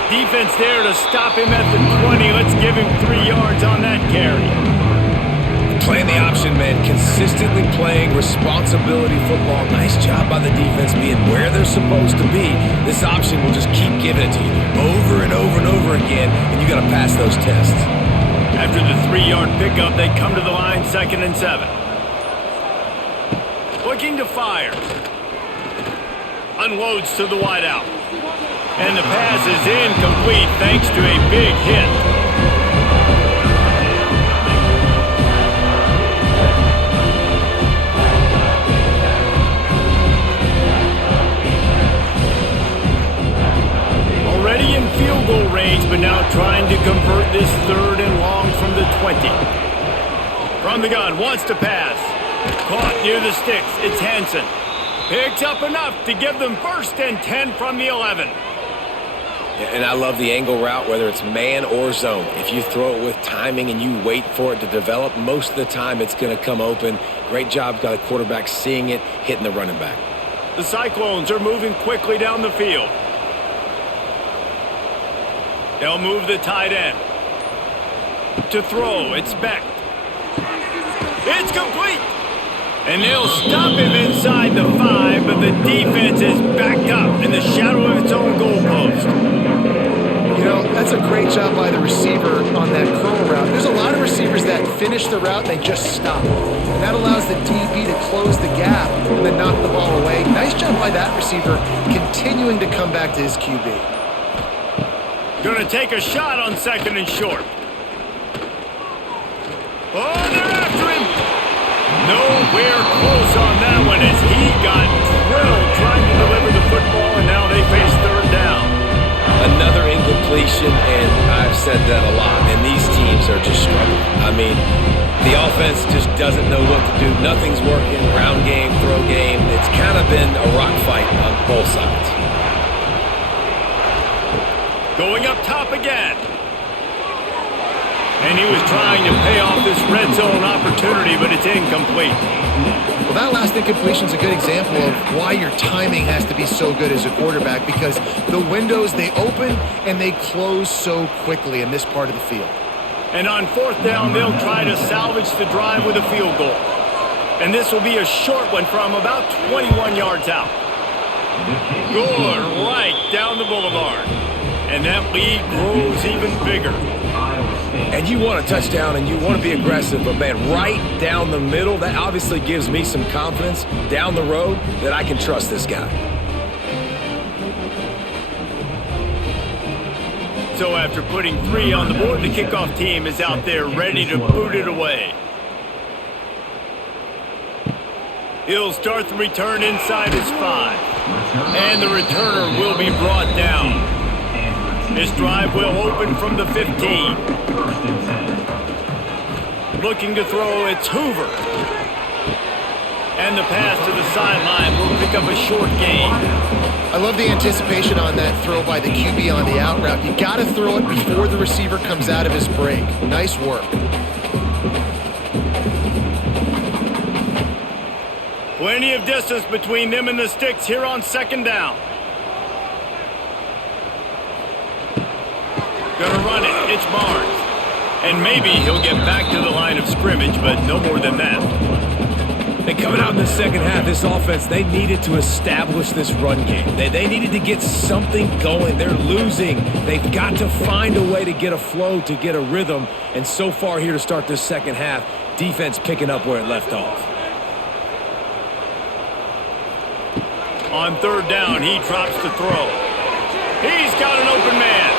Defense there to stop him at the 20. Let's give him 3 yards on that carry. Playing the option, man. Consistently playing responsibility football. Nice job by the defense being where they're supposed to be. This option will just keep giving it to you over and over and over again, and you got to pass those tests. After the 3-yard pickup, they come to the line, 2nd and 7. Looking to fire. Unloads to the wideout. And the pass is incomplete thanks to a big hit. Already in field goal range, but now trying to convert this 3rd and long from the 20. From the gun, wants to pass. Caught near the sticks, it's Hansen. Picks up enough to give them 1st and 10 from the 11. And I love the angle route, whether it's man or zone. If you throw it with timing and you wait for it to develop, most of the time it's going to come open. Great job by the quarterback seeing it, hitting the running back. The Cyclones are moving quickly down the field. They'll move the tight end. To throw, it's Beck. It's complete! And they'll stop him inside the 5, but the defense is backed up in the shadow of its own goalpost. You know, that's a great job by the receiver on that curl route. There's a lot of receivers that finish the route, they just stop. And that allows the DB to close the gap and then knock the ball away. Nice job by that receiver, continuing to come back to his QB. Gonna take a shot on 2nd and short. Oh, they're after him! Nowhere close on that one as he got drilled trying to deliver the football, and now they face 3rd down. Another incompletion, and I've said that a lot, and these teams are just struggling. I mean, the offense just doesn't know what to do. Nothing's working. Ground game, throw game. It's kind of been a rock fight on both sides. Going up top again. And he was trying to pay off this red zone opportunity, but it's incomplete. Well, that last incompletion is a good example of why your timing has to be so good as a quarterback, because the windows, they open and they close so quickly in this part of the field. And on 4th down, they'll try to salvage the drive with a field goal. And this will be a short one from about 21 yards out. Good right down the boulevard. And that lead grows even bigger. And you want a touchdown and you want to be aggressive, but man, right down the middle, that obviously gives me some confidence down the road that I can trust this guy. So after putting 3 on the board, the kickoff team is out there ready to boot it away. He'll start the return inside his 5. And the returner will be brought down. This drive will open from the 15. Looking to throw, it's Hoover. And the pass to the sideline will pick up a short gain. I love the anticipation on that throw by the QB on the out route. You got to throw it before the receiver comes out of his break. Nice work. Plenty of distance between them and the sticks here on 2nd down. Gonna run it. It's Barnes. And maybe he'll get back to the line of scrimmage, but no more than that. And coming out in the second half, this offense, they needed to establish this run game. They needed to get something going. They're losing. They've got to find a way to get a flow, to get a rhythm. And so far here to start this second half, defense picking up where it left off. On 3rd down, he drops the throw. He's got an open man.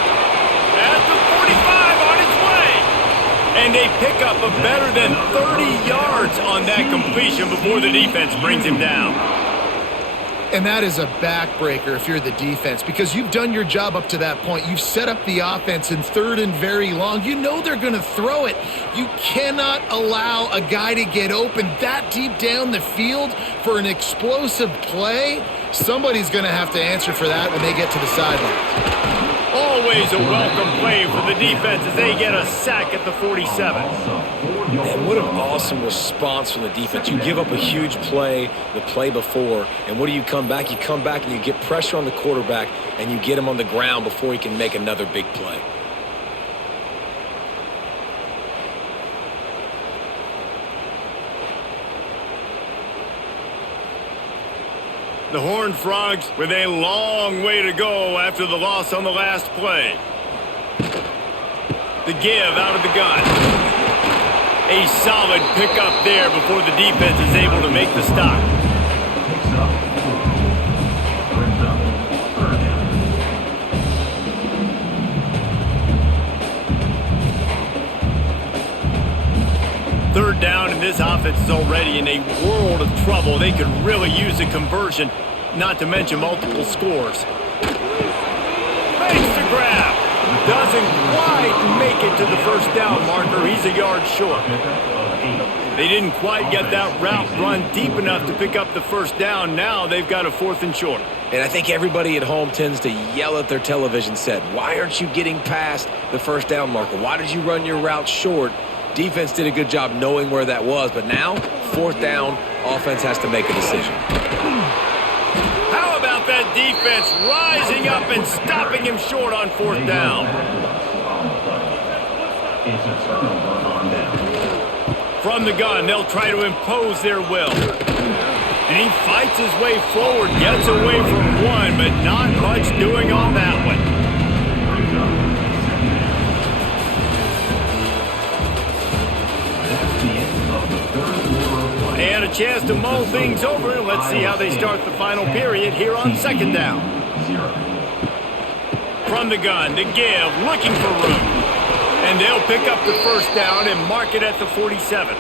At the 45 on his way. And they pick up a better than 30 yards on that completion before the defense brings him down. And that is a backbreaker if you're the defense, because you've done your job up to that point. You've set up the offense in 3rd and very long. You know they're going to throw it. You cannot allow a guy to get open that deep down the field for an explosive play. Somebody's going to have to answer for that when they get to the sideline. Always a welcome play for the defense as they get a sack at the 47. And what an awesome response from the defense. You give up a huge play the play before, and what do you come back? You come back and you get pressure on the quarterback, and you get him on the ground before he can make another big play. The Horned Frogs with a long way to go after the loss on the last play. The give out of the gun. A solid pickup there before the defense is able to make the stop. Third down, and this offense is already in a world of trouble. They could really use a conversion, not to mention multiple scores. Makes the grab. Doesn't quite make it to the first down marker. He's a yard short. They didn't quite get that route run deep enough to pick up the first down. Now they've got a 4th and short. And I think everybody at home tends to yell at their television set. Why aren't you getting past the first down marker? Why did you run your route short? Defense did a good job knowing where that was, but now, 4th down, offense has to make a decision. How about that defense rising up and stopping him short on 4th down? From the gun, they'll try to impose their will. And he fights his way forward, gets away from one, but not much doing on that one. They had a chance to mull things over. Let's see how they start the final period here on 2nd down. From the gun, the give, looking for room. And they'll pick up the first down and mark it at the 47.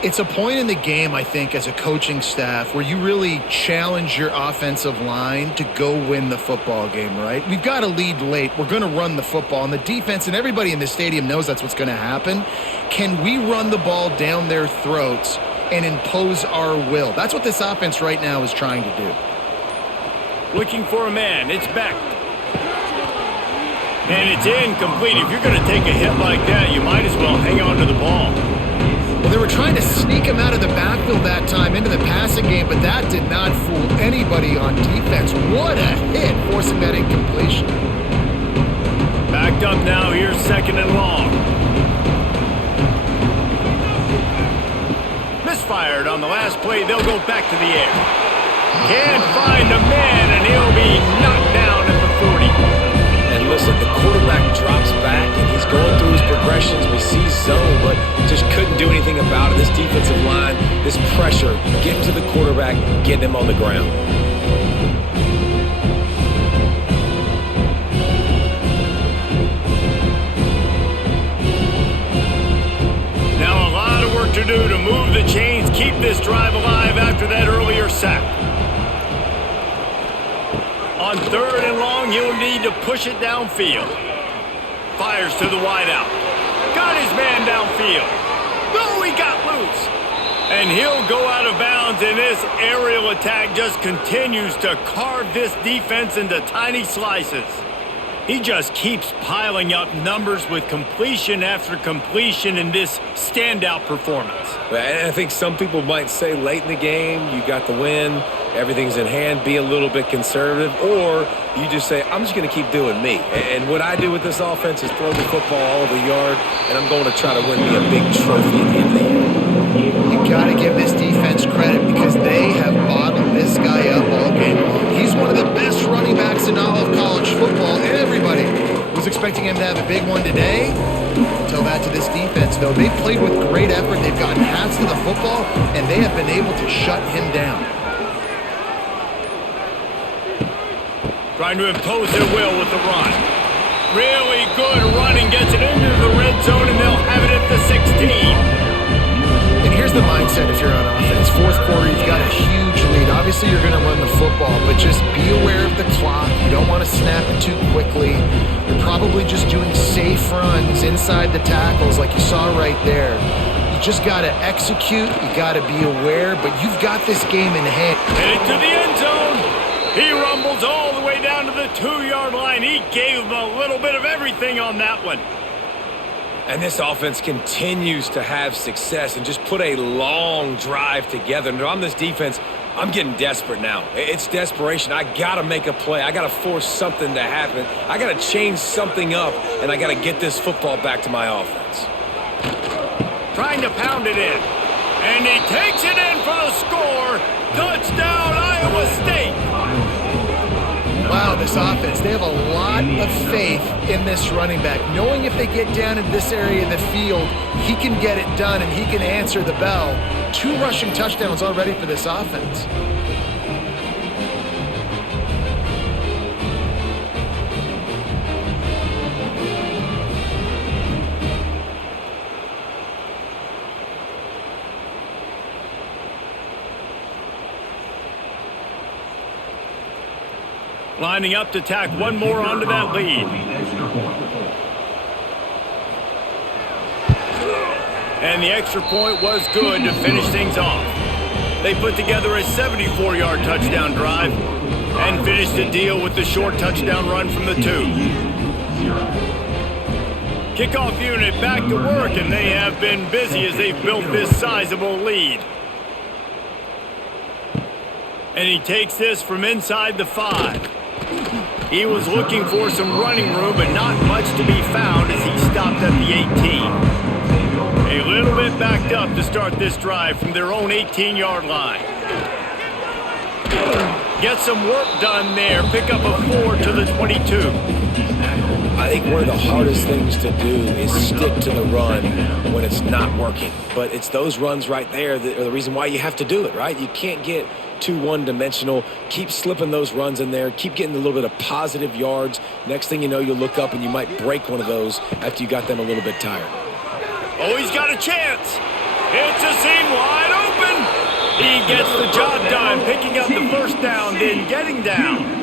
It's a point in the game, I think, as a coaching staff where you really challenge your offensive line to go win the football game, right? We've got to lead late. We're going to run the football. And the defense and everybody in the stadium knows that's what's going to happen. Can we run the ball down their throats and impose our will? That's what this offense right now is trying to do. Looking for a man. It's Beck. And it's incomplete. If you're going to take a hit like that, you might as well hang on to the ball. Well, they were trying to sneak him out of the backfield that time into the passing game, but that did not fool anybody on defense. What a hit, forcing that incompletion. Backed up now. Here's 2nd and long. Misfired on the last play. They'll go back to the air. Can't find a man, and he'll be knocked down at the 40. And listen, the quarterback drops back, and he's going through his progressions. We see zone, but just couldn't do anything about it. This defensive line, this pressure, getting to the quarterback, getting him on the ground. Now a lot of work to do to move the chains, keep this drive alive after that earlier sack. On 3rd and long, he'll need to push it downfield. Fires to the wideout. Got his man downfield. Oh, he got loose. And he'll go out of bounds, and this aerial attack just continues to carve this defense into tiny slices. He just keeps piling up numbers with completion after completion in this standout performance. And I think some people might say late in the game, you got the win, everything's in hand, be a little bit conservative, or you just say, I'm just going to keep doing me. And what I do with this offense is throw the football all over the yard, and I'm going to try to win me a big trophy at the end of the year. You got to give this defense credit because they have bottled this guy up all game long. He's one of the best running backs in all of college football. Everybody was expecting him to have a big one today. Tell that to this defense, though. They've played with great effort. They've gotten halves to the football, and they have been able to shut him down. Trying to impose their will with the run. Really good running, gets it into the red zone, and they'll have it at the 16. And here's the mindset if you're on offense. 4th quarter, you've got a huge lead. Obviously, you're going to run the football, but just be aware of the clock. You don't want to snap it too quickly. You're probably just doing safe runs inside the tackles like you saw right there. You just got to execute. You got to be aware, but you've got this game in hand. Headed to the end zone. He rumbles all the way down to the 2-yard line. He gave him a little bit of everything on that one. And this offense continues to have success and just put a long drive together. And on this defense, I'm getting desperate now. It's desperation. I got to make a play. I got to force something to happen. I got to change something up, and I got to get this football back to my offense. Trying to pound it in. And he takes it in for the score. Touchdown, Iowa State! Wow, this offense, they have a lot of faith in this running back, knowing if they get down in this area of the field, he can get it done and he can answer the bell. 2 rushing touchdowns already for this offense. Lining up to tack one more onto that lead. And the extra point was good to finish things off. They put together a 74-yard touchdown drive and finished the deal with the short touchdown run from the 2. Kickoff unit back to work, and they have been busy as they've built this sizable lead. And he takes this from inside the 5. He was looking for some running room, but not much to be found as he stopped at the 18. A little bit backed up to start this drive from their own 18-yard line. Get some work done there. Pick up a 4 to the 22. I think one of the hardest things to do is stick to the run when it's not working. But it's those runs right there that are the reason why you have to do it, right? You can't get too one-dimensional. Keep slipping those runs in there. Keep getting a little bit of positive yards. Next thing you know, you'll look up and you might break one of those after you got them a little bit tired. Oh, he's got a chance. It's a seam wide open. He gets the job done, picking up the first down, then getting down.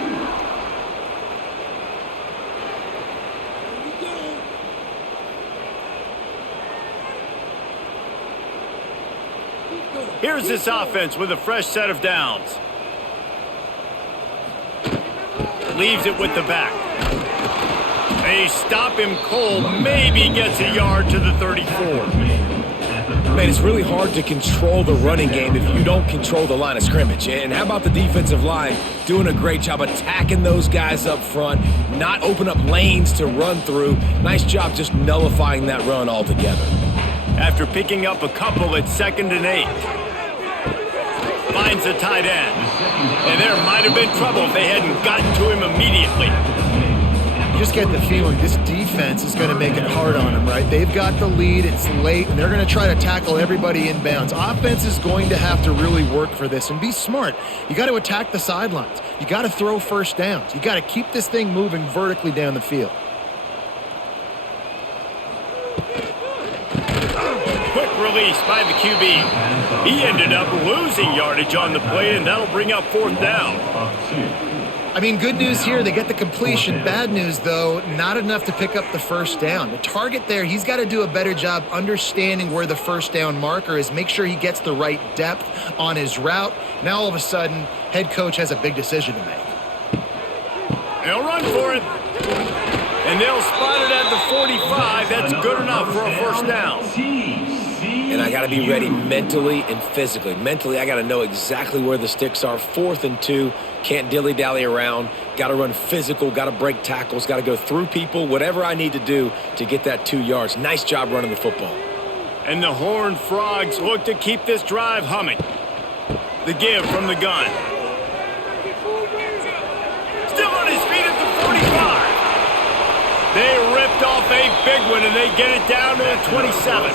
Here's this offense with a fresh set of downs. Leaves it with the back. They stop him cold, maybe gets a yard to the 34. Man, it's really hard to control the running game if you don't control the line of scrimmage. And how about the defensive line doing a great job attacking those guys up front, not open up lanes to run through. Nice job just nullifying that run altogether. After picking up a couple at 2nd and 8. Finds a tight end. And there might have been trouble if they hadn't gotten to him immediately. You just get the feeling this defense is going to make it hard on them, right? They've got the lead, it's late, and they're going to try to tackle everybody inbounds. Offense is going to have to really work for this and be smart. You got to attack the sidelines. You got to throw first downs. You got to keep this thing moving vertically down the field. Quick release by the QB. He ended up losing yardage on the play, and that'll bring up 4th down. I mean, good news here, they get the completion. Bad news, though, not enough to pick up the first down. The target there, he's got to do a better job understanding where the first down marker is, make sure he gets the right depth on his route. Now, all of a sudden, head coach has a big decision to make. They'll run for it. And they'll spot it at the 45. That's good enough for a first down. And I got to be ready mentally and physically. Mentally, I got to know exactly where the sticks are. 4th and 2. Can't dilly-dally around. Got to run physical. Got to break tackles. Got to go through people. Whatever I need to do to get that 2 yards. Nice job running the football. And the Horned Frogs look to keep this drive humming. The give from the gun. Still on his feet at the 45. They ripped off a big one, and they get it down to the 27.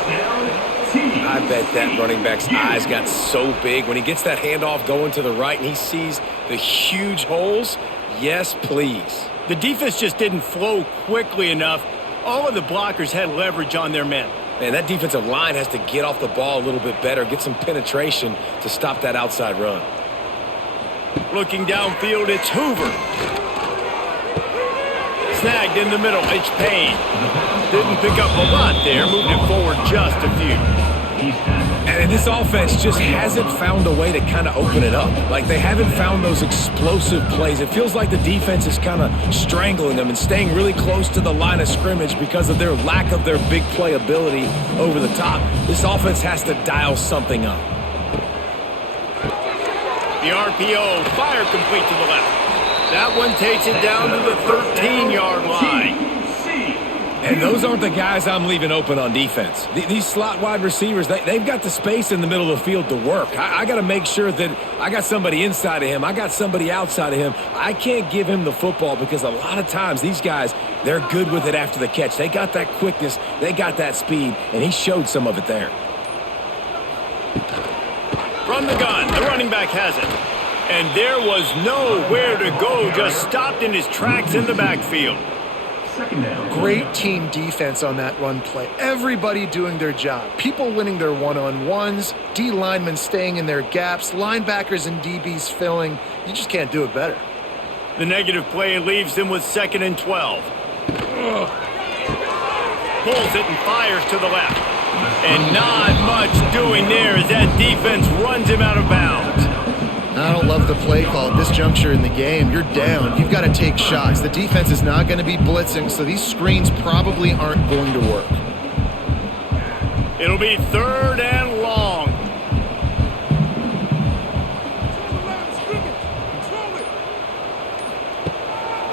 I bet that running back's eyes got so big when he gets that handoff going to the right and he sees the huge holes. Yes, please. The defense just didn't flow quickly enough. All of the blockers had leverage on their men. Man, that defensive line has to get off the ball a little bit better, get some penetration to stop that outside run. Looking downfield, it's Hoover. Snagged in the middle, it's Payne. Didn't pick up a lot there, moved it forward just a few. And this offense just hasn't found a way to kind of open it up. Like, they haven't found those explosive plays. It feels like the defense is kind of strangling them and staying really close to the line of scrimmage because of their lack of their big play ability over the top. This offense has to dial something up. The RPO, fire complete to the left. That one takes it down to the 13-yard line. And those aren't the guys I'm leaving open on defense. These slot wide receivers, they've got the space in the middle of the field to work. I got to make sure that I got somebody inside of him. I got somebody outside of him. I can't give him the football because a lot of times these guys, they're good with it after the catch. They got that quickness. They got that speed, and he showed some of it there. From the gun, the running back has it. And there was nowhere to go, just stopped in his tracks in the backfield. Great team defense on that run play. Everybody doing their job. People winning their one-on-ones, D linemen staying in their gaps, linebackers and DBs filling. You just can't do it better. The negative play leaves them with 2nd and 12. Pulls it and fires to the left. And not much doing there as that defense runs him out of bounds. I don't love the play call at this juncture in the game. You're down. You've got to take shots. The defense is not going to be blitzing, so these screens probably aren't going to work. It'll be 3rd and long.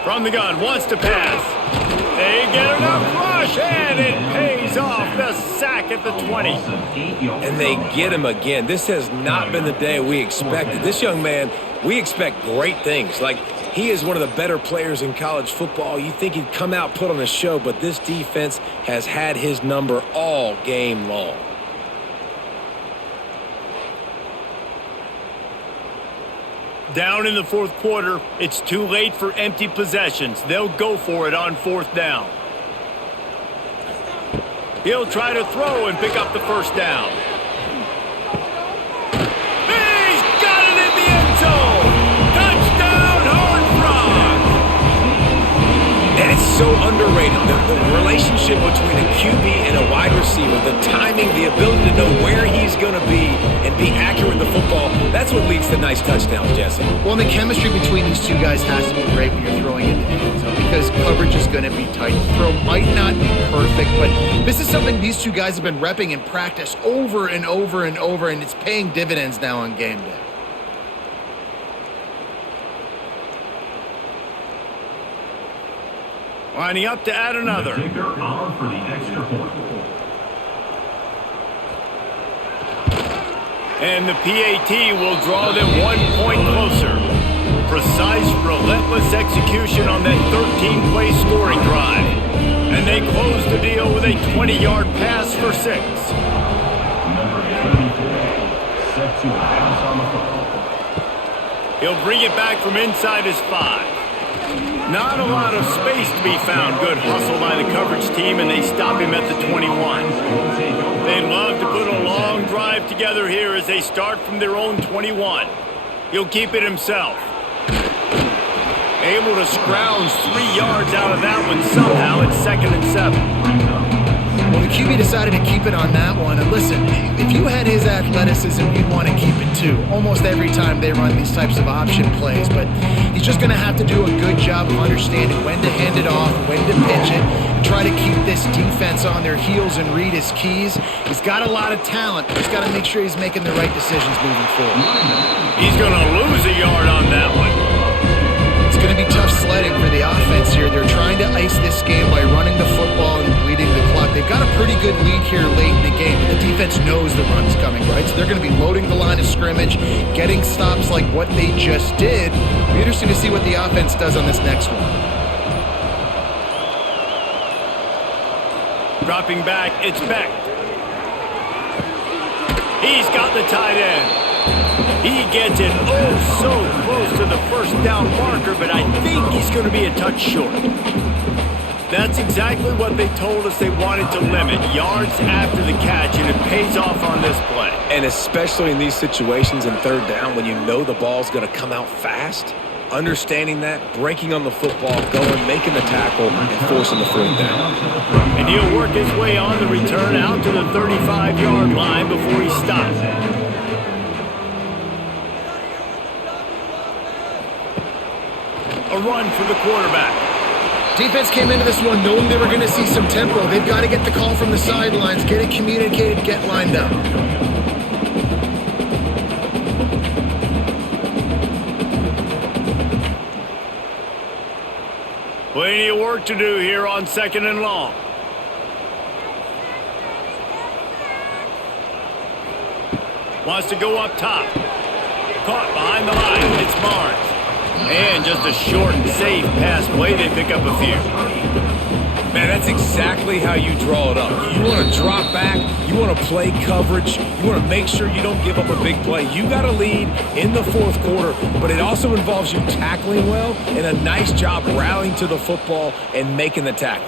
From the gun, wants to pass. They get enough rush, and it pays off. The sack at the 20. And they get him again. This has not been the day we expected. This young man, we expect great things. Like, he is one of the better players in college football. You think he'd come out, put on a show, but this defense has had his number all game long. Down in the 4th quarter, it's too late for empty possessions. They'll go for it on 4th down. He'll try to throw and pick up the 1st down. He's got it in the end zone! Touchdown, Horned Frogs! And it's so underrated. The relationship between a QB and a wide receiver, the timing, the ability to know where he's going to be and be accurate with the football, that's what leads to nice touchdowns, Jesse. Well, the chemistry between these two guys has to be great when you're throwing into the end zone because coverage is going to be tight. The throw might not be perfect, but this is something these two guys have been repping in practice over and over and over, and it's paying dividends now on game day. Lining up to add another. And the PAT will draw them 1 point closer. Precise, relentless execution on that 13-play scoring drive. And they close the deal with a 20-yard pass for 6. He'll bring it back from inside his 5. Not a lot of space to be found. Good hustle by the coverage team, and they stop him at the 21. They'd love to put a long drive together here as they start from their own 21. He'll keep it himself. Able to scrounge 3 yards out of that one somehow. It's 2nd and 7. Well, the QB decided to keep it on that one. And listen, if you had his athleticism, you'd want to keep it too. Almost every time they run these types of option plays. But he's just going to have to do a good job of understanding when to hand it off, when to pitch it, and try to keep this defense on their heels and read his keys. He's got a lot of talent. He's got to make sure he's making the right decisions moving forward. He's going to lose a yard on that one. It's going to be tough sledding for the offense here. They're trying to ice this game by running the football and bleeding the clock. They've got a pretty good lead here late in the game, but the defense knows the run's coming, right? So they're going to be loading the line of scrimmage, getting stops like what they just did. It'll be interesting to see what the offense does on this next one. Dropping back, it's Beck. He's got the tight end. He gets it so close to the 1st down marker, but I think he's going to be a touch short. That's exactly what they told us they wanted to limit, yards after the catch, and it pays off on this play. And especially in these situations in 3rd down when you know the ball's going to come out fast, understanding that, breaking on the football, going, making the tackle, and forcing the 4th down. And he'll work his way on the return out to the 35-yard line before he stops. A run for the quarterback. Defense came into this one knowing they were going to see some tempo. They've got to get the call from the sidelines, get it communicated, get lined up. Plenty of work to do here on 2nd and long. Wants to go up top. Caught behind the line. It's Barnes. And just a short and safe pass play. They pick up a few. Man, that's exactly how you draw it up. You want to drop back. You want to play coverage. You want to make sure you don't give up a big play. You got to lead in the fourth quarter, but it also involves you tackling well and a nice job rallying to the football and making the tackle.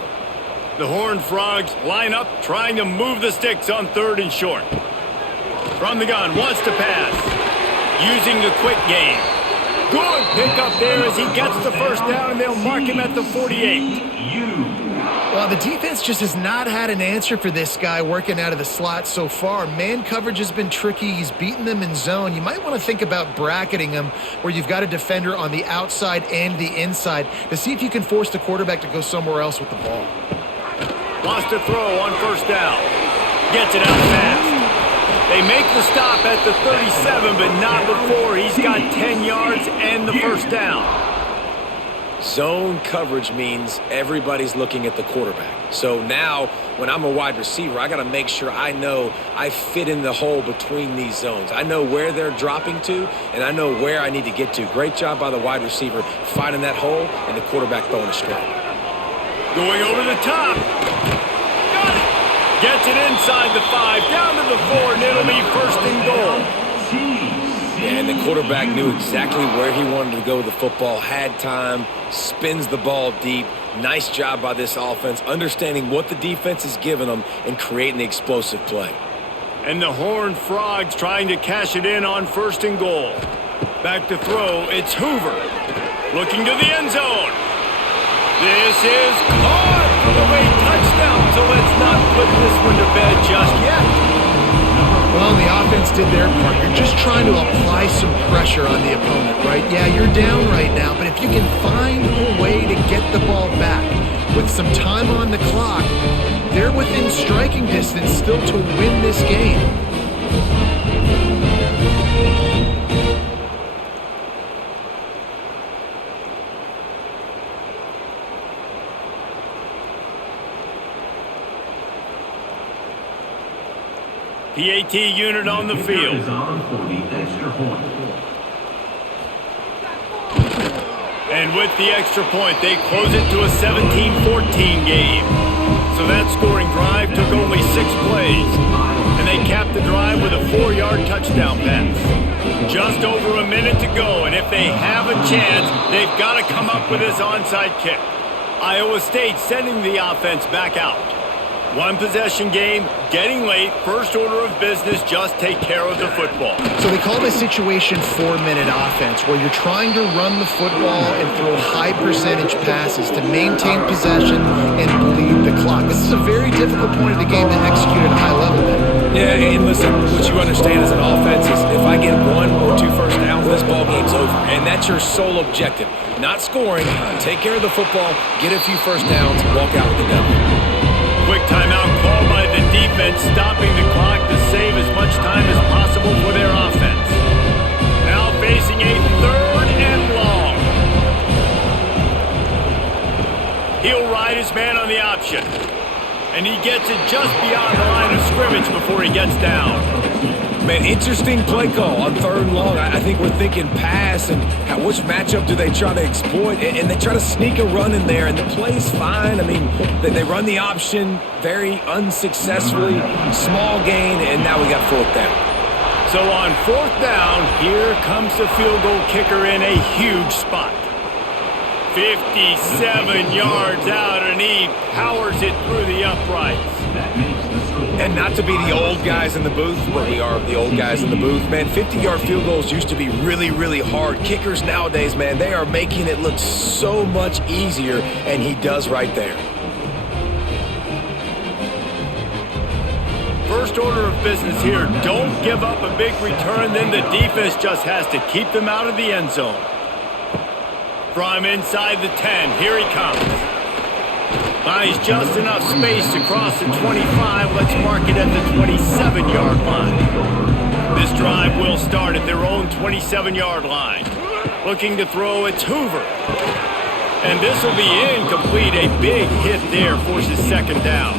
The Horned Frogs line up, trying to move the sticks on 3rd and short. From the gun, wants to pass. Using the quick game. Good pick up there as he gets the first down, and they'll mark him at the 48. Well, the defense just has not had an answer for this guy working out of the slot so far. Man coverage has been tricky. He's beaten them in zone. You might want to think about bracketing him where you've got a defender on the outside and the inside to see if you can force the quarterback to go somewhere else with the ball. Wants to throw on 1st down. Gets it out fast. They make the stop at the 37, but not before. He's got 10 yards and the first down. Zone coverage means everybody's looking at the quarterback. So now, when I'm a wide receiver, I got to make sure I know I fit in the hole between these zones. I know where they're dropping to, and I know where I need to get to. Great job by the wide receiver finding that hole, and the quarterback throwing a strike. Going over the top. Got it. Gets it inside the 5, down to the 4, and it'll be 1st and goal. And the quarterback knew exactly where he wanted to go with the football, had time, spins the ball deep. Nice job by this offense, understanding what the defense is giving them and creating the explosive play. And the Horned Frogs trying to cash it in on 1st and goal. Back to throw, it's Hoover. Looking to the end zone. This is caught for the late touchdown, so let's not put this one to bed just yet. Well, the offense did their part. You're just trying to apply some pressure on the opponent, right? Yeah, you're down right now, but if you can find a way to get the ball back with some time on the clock, they're within striking distance still to win this game. PAT unit on the field. And with the extra point, they close it to a 17-14 game. So that scoring drive took only 6 plays. And they capped the drive with a 4-yard touchdown pass. Just over a minute to go, and if they have a chance, they've got to come up with this onside kick. Iowa State sending the offense back out. 1 possession game, getting late, first order of business, just take care of the football. So they call this situation 4-minute offense, where you're trying to run the football and throw high percentage passes to maintain possession and bleed the clock. This is a very difficult point of the game to execute at a high level, man. Yeah, and listen, what you understand as an offense is if I get 1 or 2 first downs, this ball game's over. And that's your sole objective. Not scoring, take care of the football, get a few first downs, walk out with the W. Quick timeout called by the defense, stopping the clock to save as much time as possible for their offense. Now facing a 3rd and long. He'll ride his man on the option. And he gets it just beyond the line of scrimmage before he gets down. Man, interesting play call on 3rd and long. I think we're thinking pass and which matchup do they try to exploit? And they try to sneak a run in there, and the play's fine. I mean, they run the option very unsuccessfully, small gain, and now we got 4th down. So on 4th down, here comes the field goal kicker in a huge spot. 57 yards out, and he powers it through the uprights. And not to be the old guys in the booth, but we are the old guys in the booth, man. 50-yard field goals used to be really, really hard. Kickers nowadays, man, they are making it look so much easier, and he does right there. First order of business here, don't give up a big return, then the defense just has to keep them out of the end zone. From inside the 10, here he comes. Buys just enough space to cross the 25. Let's mark it at the 27-yard line. This drive will start at their own 27-yard line. Looking to throw, it's Hoover. And this will be incomplete. A big hit there forces 2nd down.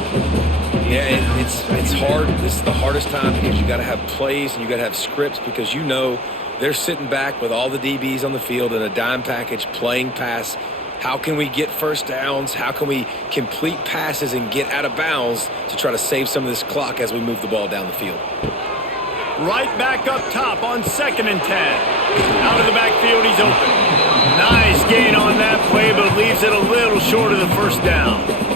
Yeah, it's hard. This is the hardest time because you got to have plays and you got to have scripts because you know they're sitting back with all the DBs on the field in a dime package playing pass. How can we get first downs? How can we complete passes and get out of bounds to try to save some of this clock as we move the ball down the field? Right back up top on 2nd and 10. Out of the backfield, he's open. Nice gain on that play, but leaves it a little short of the first down.